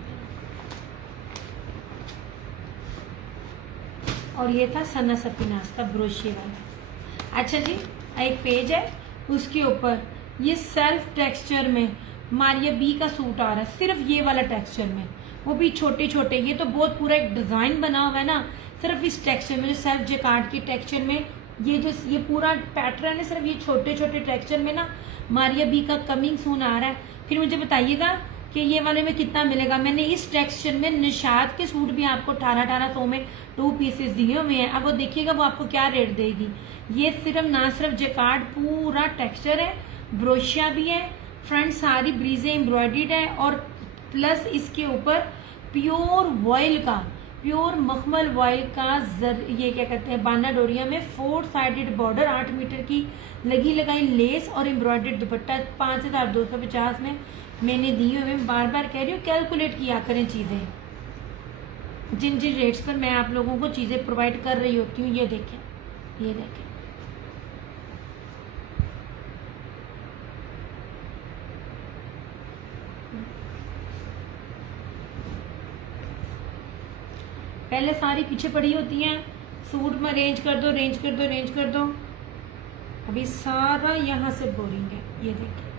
और ये था सना सफीनास का ब्रोशिए वाला। अच्छा जी, एक पेज है उसके ऊपर ये सेल्फ टेक्सचर में मारिया बी का सूट आ रहा है, सिर्फ ये वाला टेक्सचर में, वो भी छोटे छोटे। ये तो बहुत पूरा एक डिजाइन बना हुआ है ना, सिर्फ इस टेक्सचर में, जो सेल्फ जेकार्ड के टेक्सचर में ये पूरा पैटर्न है, सिर्फ ये छोटे छोटे टेक्सचर में ना मारिया बी का कमिंग सून आ रहा है। फिर मुझे बताइएगा कि ये वाले में कितना मिलेगा। मैंने इस टेक्सचर में निशात के सूट भी आपको 1800 में 2 पीसेस दिए हुए हैं। अब वो देखिएगा वो आपको क्या रेट देगी। ये सिर्फ ना सिर्फ जेकार्ड पूरा टेक्सचर है, ब्रोशिया भी है, फ्रंट सारी ब्रीजे एम्ब्रॉयडर्ड है, और प्लस इसके ऊपर प्योर वॉयल का, प्योर मखमल वॉयल का ये क्या कहते हैं, बाना डोरिया में 4 साइडेड बॉर्डर, 8 मीटर की लगी लगाई लेस और एम्ब्रॉयडर्ड दुपट्टा 5250 में मैंने दी हुई। मैं बार बार कह रही हूँ कैलकुलेट किया करें चीज़ें, जिन जिन रेट्स पर मैं आप लोगों को चीज़ें प्रोवाइड कर रही होती हूँ। ये देखें, ये देखें, पहले सारी पीछे पड़ी होती हैं, सूट में अरेंज कर दो, रेंज कर दो, रेंज कर दो। अभी सारा यहाँ से बोरिंग है। ये देखिए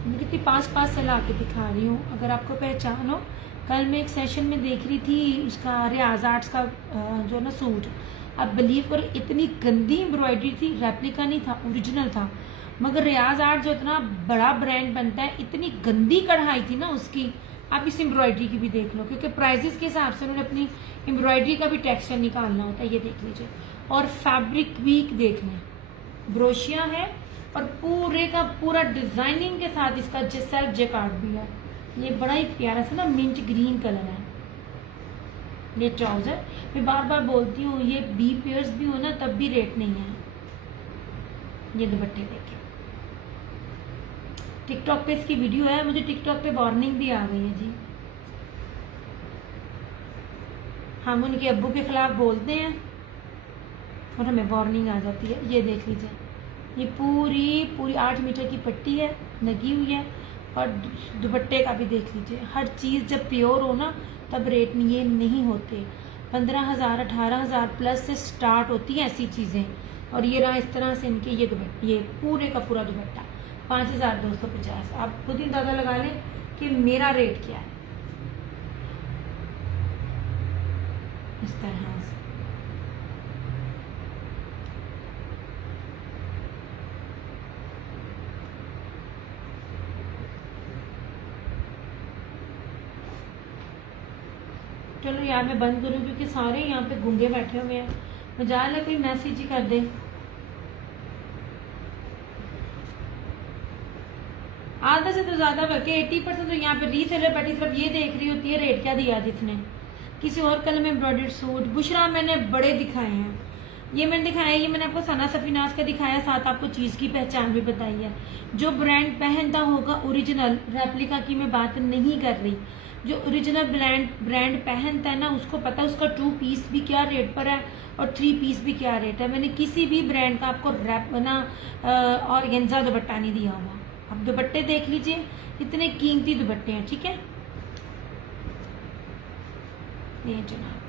मैं कितनी पास पास से ला के दिखा रही हूँ, अगर आपको पहचान हो। कल मैं एक सेशन में देख रही थी उसका रियाज आर्ट्स का जो ना सूट, अब बिलीव करो इतनी गंदी एम्ब्रॉयडरी थी, रेप्लिका नहीं था, ओरिजिनल था। मगर रियाज आर्ट जो इतना बड़ा ब्रांड बनता है, इतनी गंदी कढ़ाई थी ना उसकी। आप इस एम्ब्रॉयडरी की भी देख लो, क्योंकि प्राइजेस के हिसाब से उन्होंने अपनी एम्ब्रॉयडरी का भी टेक्सचर निकालना होता है। ये देख लीजिए, और फैब्रिक वीक देख लें, ब्रोशिया है और पूरे का पूरा डिजाइनिंग के साथ इसका सेल्फ जेकार्ड भी है। ये बड़ा ही प्यारा सा ना मिंट ग्रीन कलर है। ये ट्राउजर मैं बार बार बोलती हूँ, ये बी पेयर्स भी हो ना तब भी रेट नहीं है। ये दुपट्टे देखिए, टिकटॉक पे इसकी वीडियो है, मुझे टिकटॉक पे वार्निंग भी आ गई है जी। हम उनके अब्बू के खिलाफ बोलते हैं और हमें वार्निंग आ जाती है। ये देख लीजिए, ये पूरी 8 मीटर की पट्टी है, लगी हुई है, और दुपट्टे का भी देख लीजिए। हर चीज़ जब प्योर हो ना तब रेट ये नहीं होते। 15,000 18,000 प्लस से स्टार्ट होती हैं ऐसी चीज़ें। और ये रहा इस तरह से इनके ये दुपट्टे, ये पूरे का पूरा दुपट्टा 5,250। आप खुद ही अंदाजा लगा लें कि मेरा रेट क्या है। इस तरह से चलो यार मैं बंद करूँ, क्योंकि सारे यहाँ पे गूंगे बैठे हुए हैं। मजाल है कोई मैसेज ही कर दे। आधा से तो ज्यादा बल्कि 80% तो यहाँ पे रीसेलर पार्टी सिर्फ ये देख रही होती है रेट क्या दिया जिसने। किसी और कलर में एम्ब्रॉयडर्ड सूट बुशरा मैंने बड़े दिखाए हैं, ये मैंने दिखाया, ये मैंने आपको सना सफीनास का दिखाया, साथ आपको चीज़ की पहचान भी बताई है। जो ब्रांड पहनता होगा ओरिजिनल, रेप्लिका की मैं बात नहीं कर रही, जो ओरिजिनल ब्रांड पहनता है ना उसको पता है उसका 2 पीस भी क्या रेट पर है और 3 पीस भी क्या रेट है। मैंने किसी भी ब्रांड का आपको रैप ना ऑर्गेन्जा दुपट्टा नहीं दिया हुआ। अब दुपट्टे देख लीजिए, इतने कीमती दुपट्टे हैं, ठीक है। ये जनाब,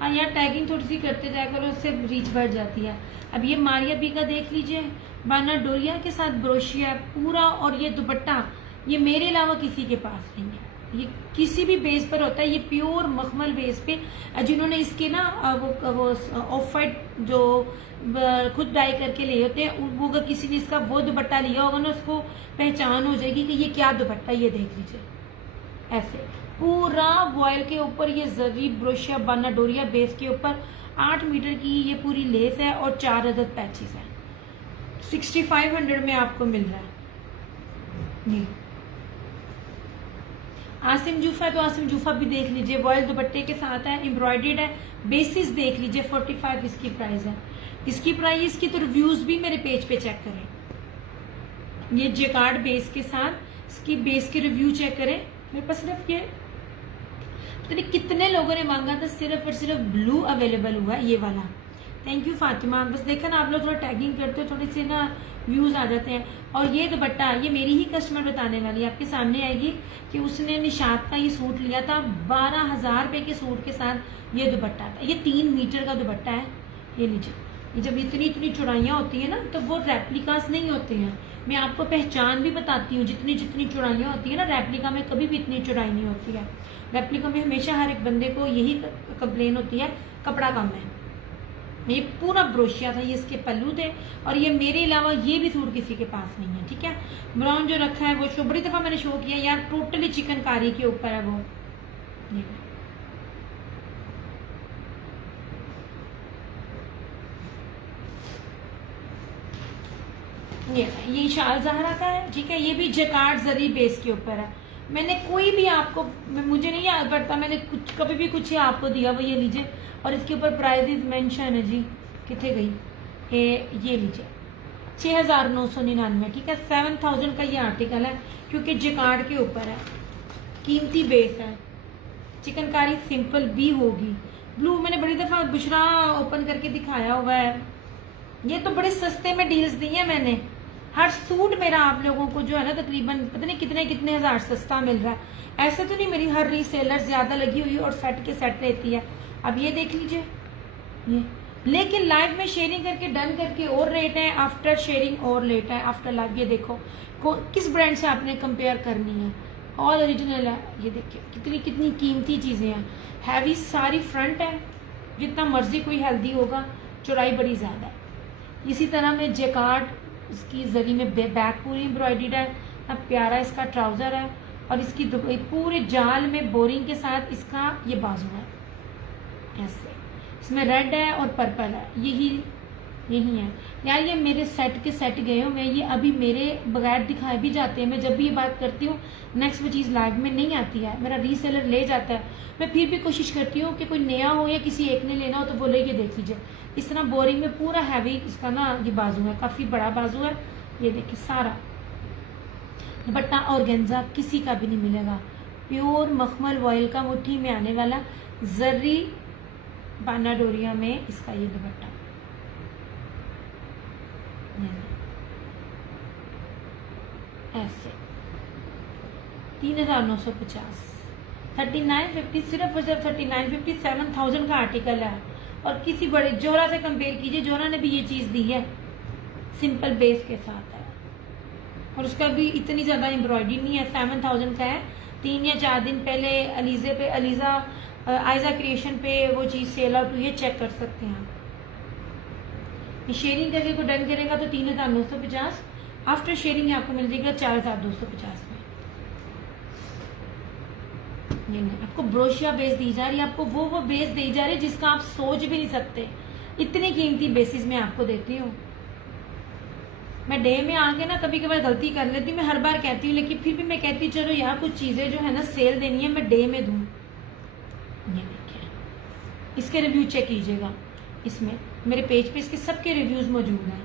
हाँ यार टैगिंग थोड़ी सी करते जाया करो, उससे रीच बढ़ जाती है। अब ये मारिया बी का देख लीजिए, बाना डोरिया के साथ ब्रोशिया पूरा, और ये दुपट्टा ये मेरे अलावा किसी के पास नहीं है। ये किसी भी बेस पर होता है, ये प्योर मखमल बेस पे। जिन्होंने इसके ना वो ऑफ वाइट जो खुद डाई करके लिए होते हैं, वो अगर किसी ने इसका वो दुपट्टा लिया होगा ना उसको पहचान हो जाएगी कि ये क्या दुपट्टा। ये देख लीजिए ऐसे पूरा वॉयल के ऊपर ये जरी ब्रोशिया बाना डोरिया बेस के ऊपर 8 मीटर की ये पूरी लेस है और 4 अदद पैचेस हैं। 6500 में आपको मिल रहा है। ये आसिम जूफा, तो आसिम जूफा भी देख लीजिए, वॉयल दुपट्टे के साथ है, एम्ब्रॉयडर्ड है, बेसिस देख लीजिए। 45 इसकी प्राइस है। इसकी प्राइस की तो रिव्यूज भी मेरे पेज पे चेक करें। ये जेकार्ड बेस के साथ इसकी बेस के रिव्यू चेक करें। मेरे पास सिर्फ ये तो कितने लोगों ने मांगा था, सिर्फ और सिर्फ ब्लू अवेलेबल हुआ है ये वाला। Thank you Fatima. बस देखा ना, आप लोग थोड़ा टैगिंग करते हो, थोड़े से ना व्यूज आ जाते हैं। और ये दुपट्टा, ये मेरी ही कस्टमर बताने वाली आपके सामने आएगी कि उसने निशात का ये सूट लिया था 12,000 रुपए के सूट के साथ। ये दुपट्टा था, ये 3 मीटर का दुपट्टा है। ये लीजिए, ये जब इतनी इतनी चौड़ाइयाँ होती है ना, तो वो रेप्लिकास नहीं होते हैं। मैं आपको पहचान भी बताती हूँ, जितनी जितनी चौड़ाइयाँ होती है ना, रेप्लिका में कभी भी इतनी चौड़ाई नहीं होती है। रेप्लिका में हमेशा हर एक बंदे को यही कंप्लेन होती है, कपड़ा कम है। ये पूरा ब्रोशिया था, ये इसके पल्लू थे, और ये मेरे अलावा ये भी सूट किसी के पास नहीं है। ठीक है, ब्राउन जो रखा है वो शो बड़ी दफा मैंने शो किया यार, टोटली चिकनकारी के ऊपर है वो। ये शाल जहरा का है। ठीक है, ये भी जकार्ड जरी बेस के ऊपर है। मैंने कोई भी आपको, मुझे नहीं याद पड़ता मैंने कुछ कभी भी कुछ ही आपको दिया, वो ये लीजिए। और इसके ऊपर प्राइजेस मेंशन है जी, कितने गई ये लीजिए 6,999। ठीक है, 7,000 का ये आर्टिकल है, क्योंकि जकार्ड के ऊपर है, कीमती बेस है, चिकनकारी सिंपल भी होगी। ब्लू मैंने बड़ी दफा बुशरा ओपन करके दिखाया हुआ है। ये तो बड़े सस्ते में डील्स दी है मैंने। हर सूट मेरा आप लोगों को जो है ना तकरीबन पता नहीं कितने कितने हजार सस्ता मिल रहा है। ऐसे तो नहीं मेरी हर रीसेलर ज्यादा लगी हुई और सेट के सेट रहती है। अब ये देख लीजिए, ये लेकिन लाइव में शेयरिंग करके डन करके और रेट है, आफ्टर शेयरिंग और रेट है, आफ्टर लाइव। ये देखो किस ब्रांड से आपने कंपेयर करनी है, ऑल ओरिजिनल है। ये देखिए कितनी कितनी कीमती चीजें हैं। हैवी सारी फ्रंट है, जितना मर्जी कोई हेल्दी होगा, चौड़ाई बड़ी ज्यादा है। इसी तरह में जेकार्ड, इसकी जरी में बैक पूरी एम्ब्रॉयडर्ड है, इतना प्यारा इसका ट्राउजर है, और इसकी पूरे जाल में बोरिंग के साथ इसका ये बाजू है ऐसे। इसमें रेड है और पर्पल है, यही है यार। ये मेरे सेट के सेट गए हुए हैं, ये अभी मेरे बगैर दिखाए भी जाते हैं। मैं जब भी ये बात करती हूँ नेक्स्ट वो चीज़ लाइव में नहीं आती है, मेरा रीसेलर ले जाता है। मैं फिर भी कोशिश करती हूँ कि कोई नया हो या किसी एक ने लेना हो तो बोले, ये देख लीजिए इस तरह बोरिंग में पूरा हैवी इसका ना ये बाजू है, काफ़ी बड़ा बाजू है। ये देखिए सारा दुपट्टा ऑर्गेन्जा किसी का भी नहीं मिलेगा, प्योर मखमल वॉयल का मुट्ठी में आने वाला जरी बाना डोरिया में इसका ये दुपट्टा। ऐसे 3,950, 3950, सिर्फ और सिर्फ 3950, 7,000 का आर्टिकल है। और किसी बड़े जोहरा से कंपेयर कीजिए, जोहरा ने भी ये चीज दी है, सिंपल बेस के साथ है, और उसका भी इतनी ज्यादा एम्ब्रॉयडरी नहीं है। 7,000 का है। 3 या 4 दिन पहले अलीजे पे आइजा क्रिएशन पे वो चीज सेल आउट हुई है, चेक कर सकते हैं आप। शेयरिंग करके को डन करेगा तो 3,950, आफ्टर शेयरिंग आपको मिल जाएगा 4,250 में। नहीं, आपको ब्रोशिया बेस दी जा रही है, आपको वो बेस दी जा रही है जिसका आप सोच भी नहीं सकते। इतनी कीमती बेसिस में आपको देती हूँ। मैं डे में आके ना कभी कभार गलती कर लेती हूँ, मैं हर बार कहती हूँ, लेकिन फिर भी मैं कहती हूँ चलो यार कुछ चीजें जो है ना सेल देनी है, मैं डे में दूँ। ये देखिए, इसके रिव्यू चेक कीजिएगा, इसमें मेरे पेज पे इसके सबके रिव्यूज मौजूद हैं।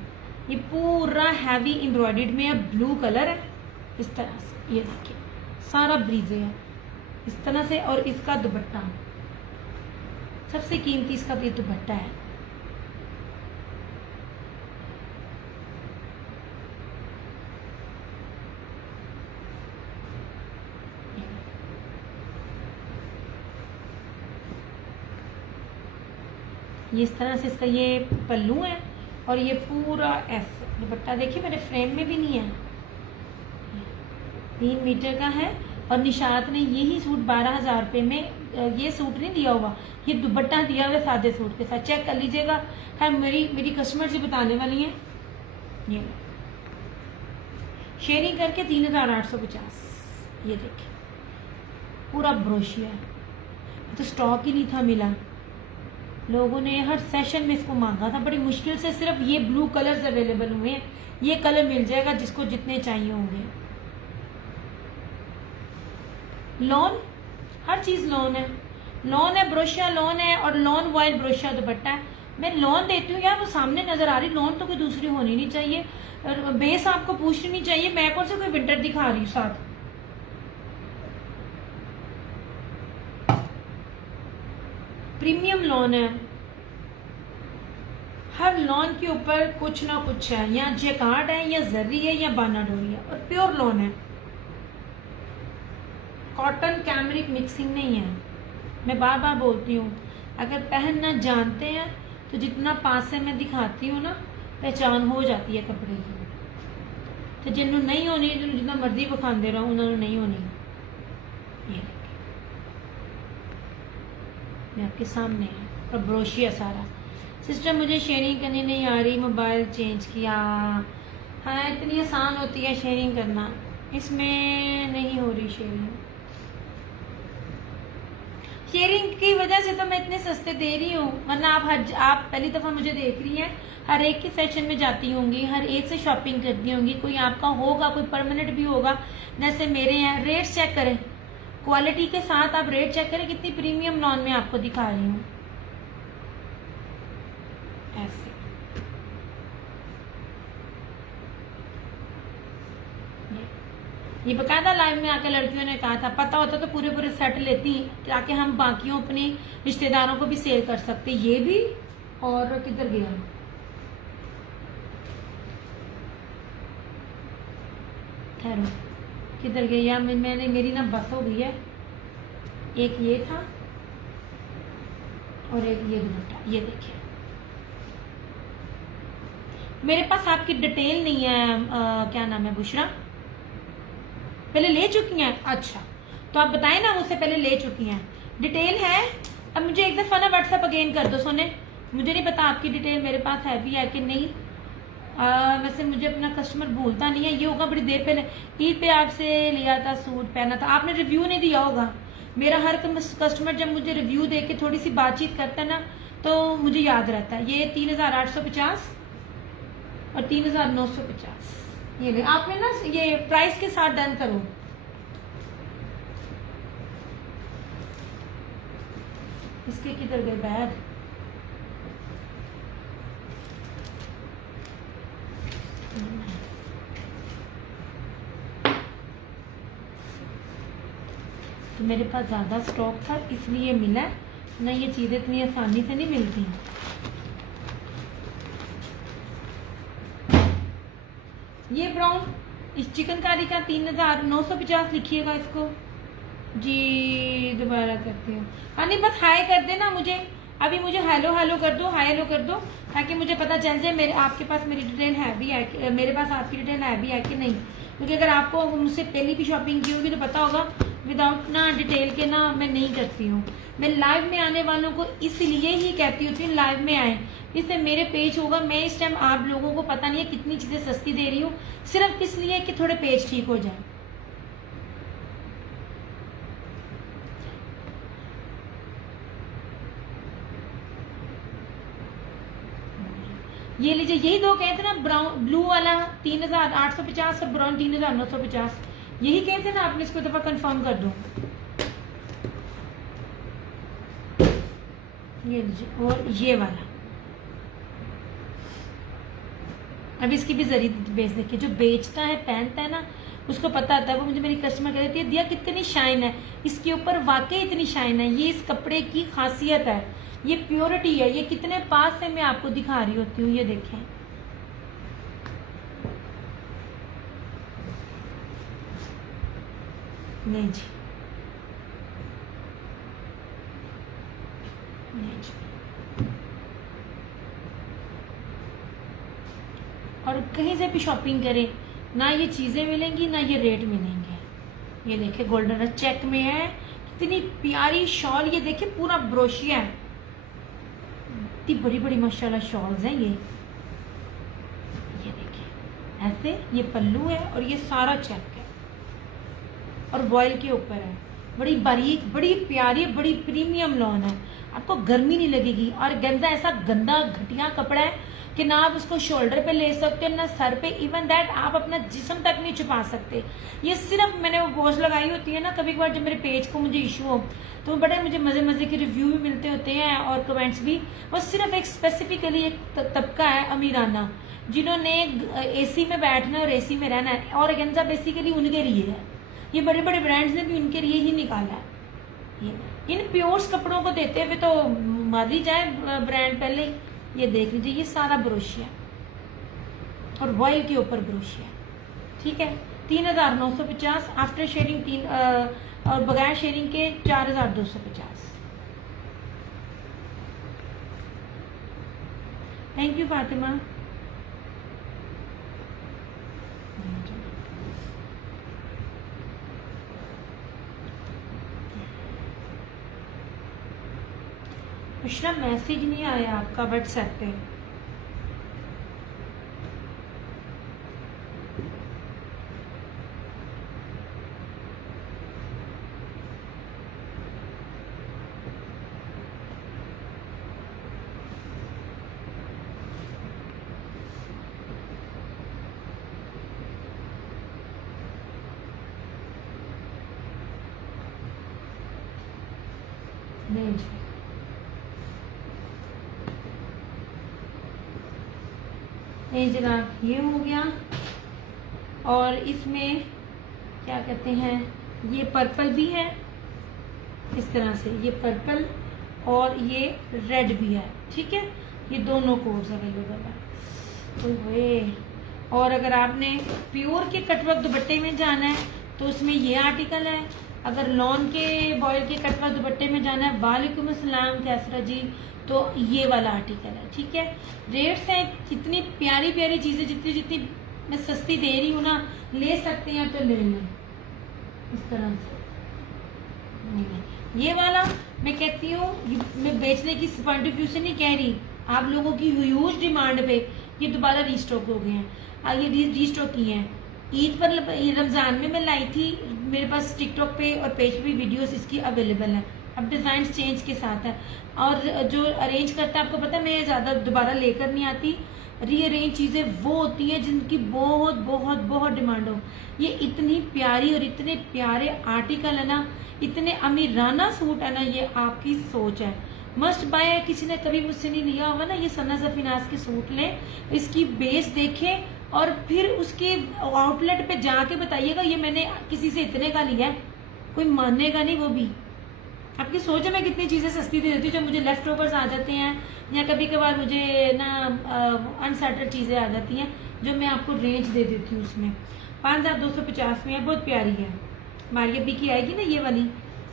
ये पूरा हैवी एम्ब्रॉयडर्ड में है, ब्लू कलर है इस तरह से। ये देखिए सारा ब्रीजे है इस तरह से, और इसका दुपट्टा सबसे कीमती इसका ये दुपट्टा है। ये इस तरह से इसका ये पल्लू है, और ये पूरा ऐसे दुपट्टा देखिए, मेरे फ्रेम में भी नहीं है, 3 मीटर का है। और निशात ने यही सूट 12,000 रुपये में, ये सूट नहीं दिया हुआ, ये दुपट्टा दिया हुआ सादे सूट के साथ, चेक कर लीजिएगा। खैर मेरी कस्टमर से बताने वाली है। ये शेयरिंग करके 3,850, ये देखिए पूरा ब्रोशिया है, तो स्टॉक ही नहीं था मिला। लोगों ने हर सेशन में इसको मांगा था, बड़ी मुश्किल से सिर्फ ये ब्लू कलर्स अवेलेबल हुए हैं। ये कलर मिल जाएगा जिसको जितने चाहिए होंगे। लॉन, हर चीज लॉन है, लॉन है, ब्रोशिया लॉन है, और लॉन वाइल ब्रोशिया दुपट्टा है। मैं लॉन देती हूँ यार, वो सामने नजर आ रही, लॉन तो कोई दूसरी होनी नहीं चाहिए, बेस आपको पूछनी नहीं चाहिए। मैं कौन से कोई विंटर दिखा रही हूँ साथ। प्रीमियम लॉन है, हर लॉन के ऊपर कुछ ना कुछ है, या जेकार्ड है, या जर्री है, या बाना डोरी है, और प्योर लॉन है। कॉटन कैमरिक मिक्सिंग नहीं है। मैं बार बार बोलती हूँ, अगर पहनना जानते हैं तो जितना पास से मैं दिखाती हूँ ना, पहचान हो जाती है कपड़े की। तो जिन्होंने नहीं होनी, जितना मर्जी बखांदे रहो, उन्होंने नहीं होनी। ये मैं आपके सामने है, और ब्रोशिया सारा। सिस्टर मुझे शेयरिंग करनी नहीं आ रही, मोबाइल चेंज किया। हाँ, इतनी आसान होती है शेयरिंग करना, इसमें नहीं हो रही शेयरिंग। शेयरिंग की वजह से तो मैं इतने सस्ते दे रही हूँ, वरना आप पहली दफ़ा मुझे देख रही हैं, हर एक के सेशन में जाती होंगी, हर एक से शॉपिंग करती होंगी। कोई आपका होगा, कोई परमानेंट भी होगा, जैसे मेरे हैं। रेट्स चेक करें, क्वालिटी के साथ आप रेट चेक करें, कितनी प्रीमियम लॉन में आपको दिखा रही हूँ। ऐसे ये बकायदा लाइव में आके लड़कियों ने कहा था, पता होता तो पूरे पूरे सेट लेती, ताकि हम बाकियों अपने रिश्तेदारों को भी सेल कर सकते। ये भी, और किधर गया, ठहरो, किधर गया यार, मैंने मेरी ना बस हो गई है। एक ये था और एक ये दुपट्टा, ये देखिए। मेरे पास आपकी डिटेल नहीं है। क्या नाम है, बुशरा पहले ले चुकी हैं? अच्छा, तो आप बताएं ना, मुझसे पहले ले चुकी हैं, डिटेल है। अब मुझे एक दफा ना व्हाट्सएप अगेन कर दो सोने, मुझे नहीं पता आपकी डिटेल मेरे पास है भी है कि नहीं। वैसे मुझे अपना कस्टमर भूलता नहीं है, ये होगा बड़ी देर पहले ईद पे आपसे लिया था, सूट पहना था, आपने रिव्यू नहीं दिया होगा। मेरा हर कस्टमर जब मुझे रिव्यू दे के थोड़ी सी बातचीत करता है ना, तो मुझे याद रहता है। ये 3850 और 3950, ये ले। आपने ना ये प्राइस के साथ डन करो। इसके किधर गए बैग? तो मेरे पास ज्यादा स्टॉक था इसलिए मिला, ना ये चीजें इतनी आसानी से नहीं मिलती। ये ब्राउन, इस चिकनकारी का 3950 लिखिएगा इसको जी। दोबारा करती हूँ। हाँ नहीं, बस हाय कर देना मुझे, अभी मुझे हेलो हेलो कर दो, हाय हेलो कर दो, ताकि मुझे पता चल जाए मेरे आपके पास मेरी डिटेल है भी है, मेरे पास आपकी डिटेल है भी है कि नहीं। क्योंकि अगर आपको मुझसे पहले भी शॉपिंग की होगी तो पता होगा, विदाउट ना डिटेल के ना मैं नहीं करती हूँ। मैं लाइव में आने वालों को इसलिए ही कहती होती हूँ लाइव में आए, इससे मेरे पेज होगा। मैं इस टाइम आप लोगों को पता नहीं है कितनी चीजें सस्ती दे रही हूँ, सिर्फ इसलिए कि थोड़े पेज ठीक हो जाए। ये लीजिए, यही दो कहे थे ना, ब्राउन ब्लू वाला 3850 और ब्राउन 3950, यही कहे थे ना आपने। इसको दफा कंफर्म कर दो। ये लीजिए, और ये वाला। अब इसकी भी जरी बेच देखिए, जो बेचता है पहनता है ना, उसको पता आता है। वो मुझे मेरी कस्टमर कह देती है, दिया कितनी शाइन है इसके ऊपर, वाकई इतनी शाइन है। ये इस कपड़े की खासियत है, ये प्योरिटी है। ये कितने पास से मैं आपको दिखा रही होती हूँ, ये देखें। नहीं जी, नहीं जी। और कहीं से भी शॉपिंग करें ना, ये चीजें मिलेंगी ना ये रेट मिलेंगे। ये देखे, गोल्डन चेक में है, कितनी प्यारी शॉल। ये देखे, पूरा ब्रोशिया है, इतनी बड़ी बड़ी माशाल्लाह शॉल्स हैं ये देखिए ऐसे। ये पल्लू है और ये सारा चेक है और वॉयल के ऊपर है। बड़ी बारीक, बड़ी प्यारी, बड़ी प्रीमियम लॉन है, आपको गर्मी नहीं लगेगी। और गेंजा ऐसा गंदा घटिया कपड़ा है कि ना आप उसको शोल्डर पे ले सकते हो ना सर पे, इवन दैट आप अपना जिस्म तक नहीं छुपा सकते। ये सिर्फ मैंने वो पोस्ट लगाई होती है ना कभी कभार जब मेरे पेज को मुझे इशू हो, तो बड़े मुझे मजे मजे के रिव्यू भी मिलते होते हैं और कमेंट्स भी। वो सिर्फ एक स्पेसिफिकली एक तबका है अमीराना, जिन्होंने एसी में बैठना और एसी में रहना है, और गेंजा बेसिकली उनके लिए है। ये बड़े बड़े ब्रांड्स ने भी उनके लिए ही निकाला है। ये इन प्योर्स कपड़ों को देते हुए तो मर ही जाए ब्रांड पहले ही। ये देख लीजिए, ये सारा ब्रोशिया और वॉयल के ऊपर ब्रोशिया, ठीक है। 3950 आफ्टर शेयरिंग 3 और बगैर शेयरिंग के 4250। Thank you Fatima. Krishna message नहीं आया आपका व्हाट्सएप पे। नहीं जी, नहीं जनाब, ये हो गया। और इसमें क्या कहते हैं, ये पर्पल भी है इस तरह से, ये पर्पल और ये रेड भी है, ठीक है। ये दोनों कोड्स अवेलेबल है। तो वे, और अगर आपने प्योर के कटवर्क दुपट्टे में जाना है तो उसमें ये आर्टिकल है। अगर लॉन के बॉयल के कटवर्क दुपट्टे में जाना है, वालेकुम अस्सलाम कैसरा जी, तो ये वाला आर्टिकल है, ठीक है। रेट्स हैं, कितनी प्यारी प्यारी चीजें, जितनी जितनी मैं सस्ती दे रही हूँ ना, ले सकते हैं तो ले लें इस तरह से। ये वाला मैं कहती हूँ, मैं बेचने की पॉइंट ऑफ व्यू से नहीं कह रही, आप लोगों की ह्यूज डिमांड पे ये दोबारा रीस्टॉक हो गए हैं। ये रीस्टॉक किए हैं ईद पर, रमजान में मैं लाई थी, मेरे पास टिकटॉक पे और पेज पे भी वीडियोस इसकी अवेलेबल है। अब डिजाइन चेंज के साथ है, और जो अरेंज करता है आपको पता है, मैं ज़्यादा दोबारा लेकर नहीं आती। रीअरेंज चीज़ें वो होती हैं जिनकी बहुत बहुत बहुत डिमांड हो। ये इतनी प्यारी और इतने प्यारे आर्टिकल है ना, इतने अमीराना सूट है ना, ये आपकी सोच है, मस्ट बाय है। किसी ने कभी मुझसे नहीं लिया होगा ना, ये सना सफीनाज के सूट लें, इसकी बेस देखें और फिर उसके आउटलेट पे जाके बताइएगा ये मैंने किसी से इतने का लिया है, कोई मानेगा नहीं। वो भी आपकी सोच है, मैं कितनी चीज़ें सस्ती दे देती हूँ, जो मुझे लेफ्ट ओवर्स आ जाते हैं, या कभी कभार मुझे ना अनसेटल्ड चीज़ें आ जाती हैं, जो मैं आपको रेंज दे देती हूँ। उसमें 5250 में है, बहुत प्यारी है। मारिया बी की आएगी ना ये वाली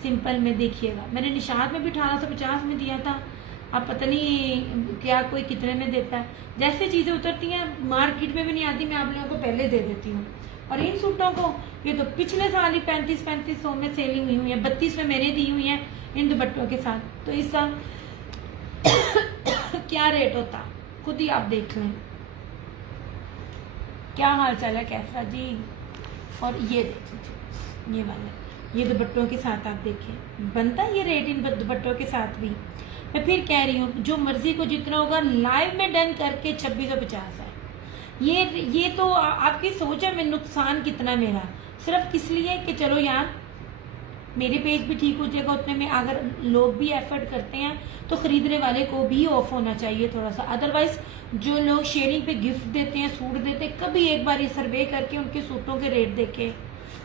सिंपल में, देखिएगा। मैंने निशात में भी 1850 में दिया था, अब पता नहीं क्या कोई कितने में देता है। जैसे चीज़ें उतरती हैं मार्केट में भी नहीं आती, मैं आप लोगों को पहले दे देती हूँ। और इन सूटों को ये तो पिछले साल ही 3500 में सेलिंग हुई है, 32 में मैंने दी हुई है इन दुपट्टों के साथ। तो इसका क्या रेट होता, खुद ही आप देख लें। क्या हाल चाल है कैसा जी। और ये देखिए, ये वाला, ये दुपट्टों के साथ आप देखें, बनता है ये रेट इन दुपट्टों के साथ भी। मैं फिर कह रही हूँ, जो मर्जी को जितना होगा लाइव में डन करके 2650 है। ये तो आपकी सोच है, मैं नुकसान कितना मेरा, सिर्फ किस लिए कि चलो यार मेरे पेज भी ठीक हो जाएगा उतने में। अगर लोग भी एफर्ट करते हैं तो खरीदने वाले को भी ऑफ होना चाहिए थोड़ा सा। अदरवाइज जो लोग शेयरिंग पे गिफ्ट देते हैं, सूट देते हैं, कभी एक बार ये सर्वे करके उनके सूटों के रेट देखे।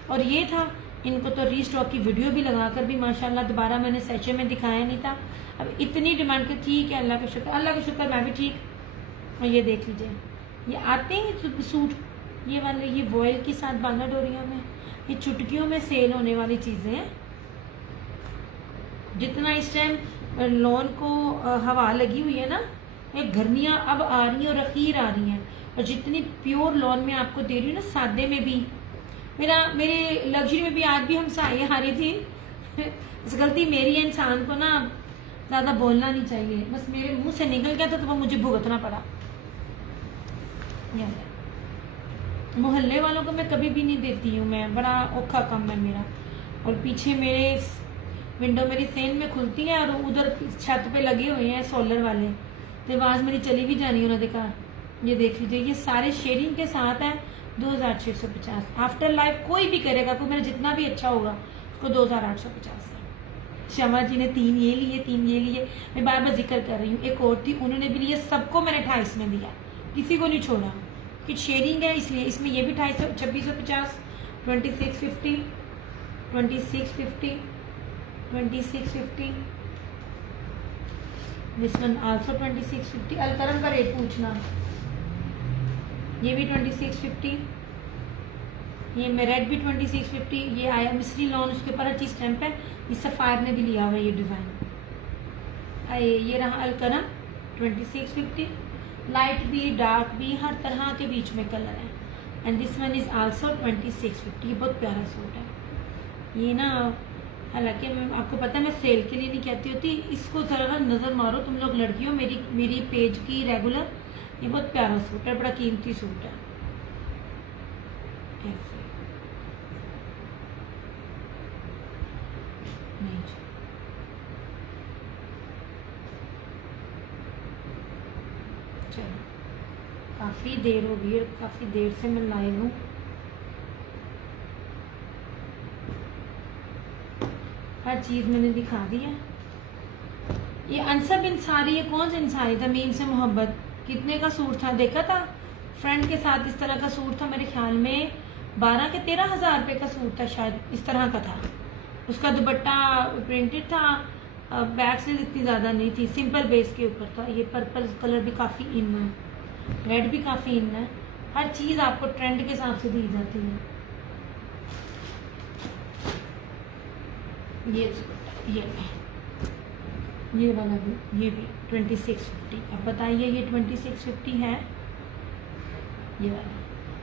और ये था, इनको तो रीस्टॉक की वीडियो भी लगाकर भी माशाल्लाह दोबारा मैंने सैचे में दिखाया नहीं था। अब इतनी डिमांड की, ठीक है, अल्लाह का शुक्र, अल्लाह का शुक्र, मैं भी ठीक। और ये देख लीजिए, ये आते हैं सूट ये वाले, ये वॉयल के साथ बांगा डोरिया में, ये चुटकियों में सेल होने वाली चीज़ें हैं। जितना इस टाइम लॉन को हवा लगी हुई है ना, ये गर्मियाँ अब आ रही हैं और अखीर आ रही हैं, और जितनी प्योर लॉन में आपको दे रही हूँ ना, सादे में भी, मेरे लग्जरी में भी आज भी हम साए हारी थी। इस गलती मेरी है, इंसान को ना ज़्यादा बोलना नहीं चाहिए, बस मेरे मुंह से निकल गया था तो वो मुझे भुगतना पड़ा। मोहल्ले वालों को मैं कभी भी नहीं देती हूँ, मैं बड़ा औखा काम है मेरा। और पीछे मेरे विंडो मेरी सेन में खुलती है और उधर छत पे लगे हुए हैं सोलर वाले, तो आवाज़ मेरी चली भी जानी उन्होंने कहा। ये देख लीजिए, ये सारे शेयरिंग के साथ है 2650। आफ्टर लाइफ कोई भी करेगा, कोई मेरा जितना भी अच्छा होगा उसको 2850 है। शमा जी ने 3 ये लिए, 3 ये लिए, मैं बार बार जिक्र कर रही हूँ। एक और थी, उन्होंने भी लिए, सबको मैंने 28 में दिया, किसी को नहीं छोड़ा कि शेयरिंग है इसलिए। इसमें ये भी 2650, 2650, 2650, 2650, दिस वन आल्सो 2650। अलकरम का रेट पूछना, ये भी 2650, ये मेरेट भी 2650, ये आया मिस्री लॉन, उसके ऊपर हर चीज़ स्टैंप है। इस सफ़ायर ने भी लिया हुआ है ये डिज़ाइन। ये रहा अलकरम 2650, लाइट भी डार्क भी हर तरह के बीच में कलर है। And this one is also 2650। ये बहुत प्यारा सूट है ये ना, हालांकि मैं आपको पता है मैं सेल के लिए नहीं कहती होती, इसको ज़रा नज़र मारो तुम लोग लड़कियों, मेरी पेज की रेगुलर। ये बहुत प्यारा सूट है, बड़ा कीमती सूट है। ऐसे नहीं, चलो काफ़ी देर हो गई है, काफ़ी देर से मैं लाइव हूँ। हर चीज़ मैंने दिखा दी है। ये अनसब इंसारी, ये कौन सा इंसारी था? मीम से मोहब्बत, कितने का सूट था देखा था? फ्रेंड के साथ इस तरह का सूट था, मेरे ख्याल में 12 के 13 हज़ार रुपये का सूट था शायद, इस तरह का था। उसका दुपट्टा प्रिंटेड था, बैक से इतनी ज़्यादा नहीं थी, सिंपल बेस के ऊपर था। ये पर्पल कलर भी काफ़ी इन है, रेड भी काफ़ी इन है। हर चीज़ आपको ट्रेंड के हिसाब से दी जाती है। ये वाला भी, ये भी 2650। अब बताइए ये 2650 है ये वाला,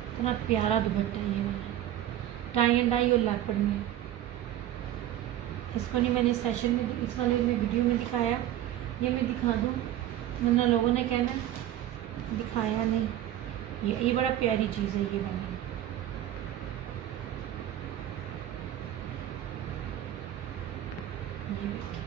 इतना प्यारा दुपट्टा है ये वाला, टाई एंड डाई और लैपर्ड में। इसको नहीं मैंने सेशन में, इस वाले में वीडियो में दिखाया, ये मैं दिखा दूँ वरना लोगों ने कहना दिखाया नहीं। ये बड़ा प्यारी चीज़ है ये वाला। ये देखिए,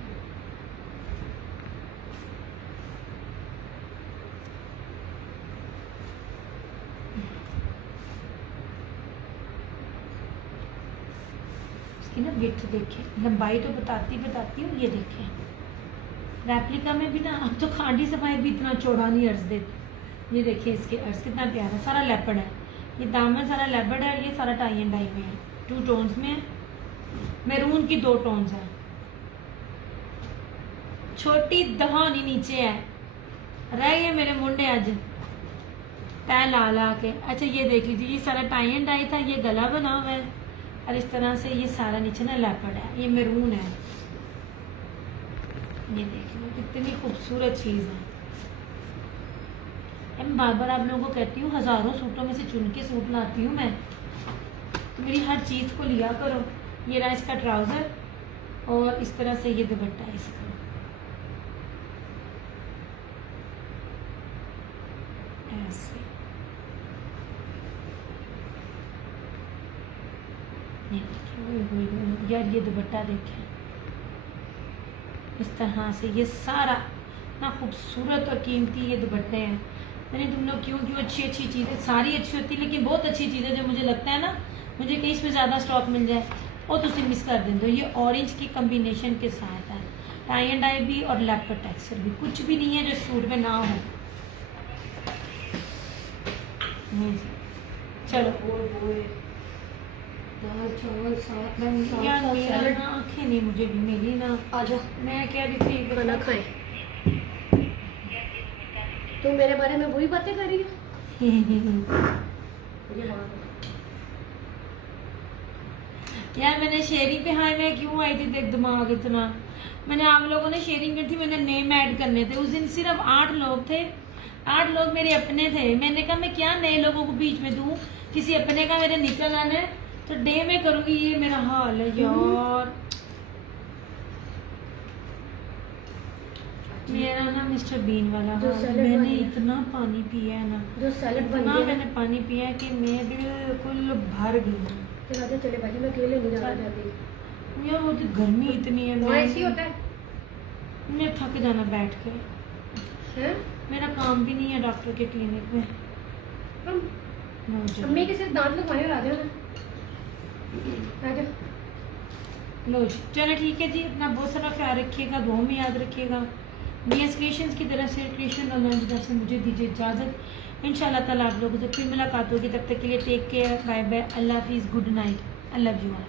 इसकी ना विड्थ देखिए, लंबाई तो बताती हूँ। ये देखिए रेप्लिका में भी ना, अब तो खांडी सफाई भी इतना चौड़ा नहीं अर्ज देती। ये देखिए इसके अर्ज कितना प्यारा, सारा लेपर्ड है। ये दामन सारा लेपर्ड है, ये सारा टाई एंड डाई में है, 2 टोन्स में है। मैरून की 2 टोन्स है, छोटी दहानी नीचे है। रह गए मेरे मुंडे अज तय ला के। अच्छा ये देख लीजिए, ये सारा टाई एंड डाई था, ये गला बना हुआ है और इस तरह से ये सारा नीचे ना लेपर्ड है, ये मैरून है। ये देखिए कितनी खूबसूरत चीज़ है। मैं बार बार आप लोगों को कहती हूँ, हज़ारों सूटों में से चुन के सूट लाती हूँ मैं, तो मेरी हर चीज़ को लिया करो। ये रहा इसका ट्राउज़र और इस तरह से ये दुपट्टा है इसका। ऐसे ये देखिए, यार ये दुपट्टा देखें इस तरह से, ये सारा इतना खूबसूरत और कीमती ये दुपट्टे हैं। मैंने तुम लोग क्यों अच्छी चीज़ें, सारी अच्छी होती है लेकिन बहुत अच्छी चीज़ें जो मुझे लगता है ना, मुझे कहीं इसमें ज़्यादा स्टॉक मिल जाए वो तो उसे मिस कर दें। तो ये ऑरेंज की कम्बिनेशन के साथ है, टाई एंड डाई भी और लेपर्ड टेक्सचर भी, कुछ भी नहीं है जो सूट में ना हो। चलो चावल साथ यार मेरा ना आँखें नहीं मुझे भी मेरी ना, आजा मैं कह रही थी खाना खाए। तुम मेरे बारे में वही बातें कर रही हो। यार मैंने शेयरिंग पे, हाँ मैं क्यों आई थी, देख दिमाग इतना, मैंने आप लोगों ने शेयरिंग की थी, मैंने नेम ऐड करने थे। उस दिन सिर्फ 8 लोग थे, 8 लोग मेरे अपने थे। मैंने कहा मैं क्या नए लोगों को बीच में दूँ, किसी अपने का मेरे निकल आना है तो डे में करूँगी। ये मेरा हाल है यार, मेरा ना मिस्टर बीन वाला हाल। मैंने इतना पानी पिया है ना, जो सैलेड बन इतना गया मैंने पानी पिया है कि मैं बिल्कुल भर गई हूँ। चले बाजी, मैं अकेले नहीं जाना चाहती। यार वो तो गर्मी इतनी है, वहाँ ऐसी होता है मैं थक जाना बैठ के। हैं? मेरा काम भी नहीं है डॉक्टर के क्लिनिक में। हम नो जी। अम्मी के सिर्फ दांत लगवाए और आ जाओ ना, आ जाओ। लो जी, चलो ठीक है जी, अपना बहुत सारा ख्याल रखिएगा, दुआ में याद रखिएगा। नियस क्रिएशंस की तरफ से क्रिएशन ऑनलाइन की तरफ से मुझे दीजिए इजाज़त। इंशाल्लाह ताला आप लोगों से फिर मुलाकात होगी, तब तक के लिए टेक केयर, बाय बाय, अल्लाह हाफिज़, good night, I love you all.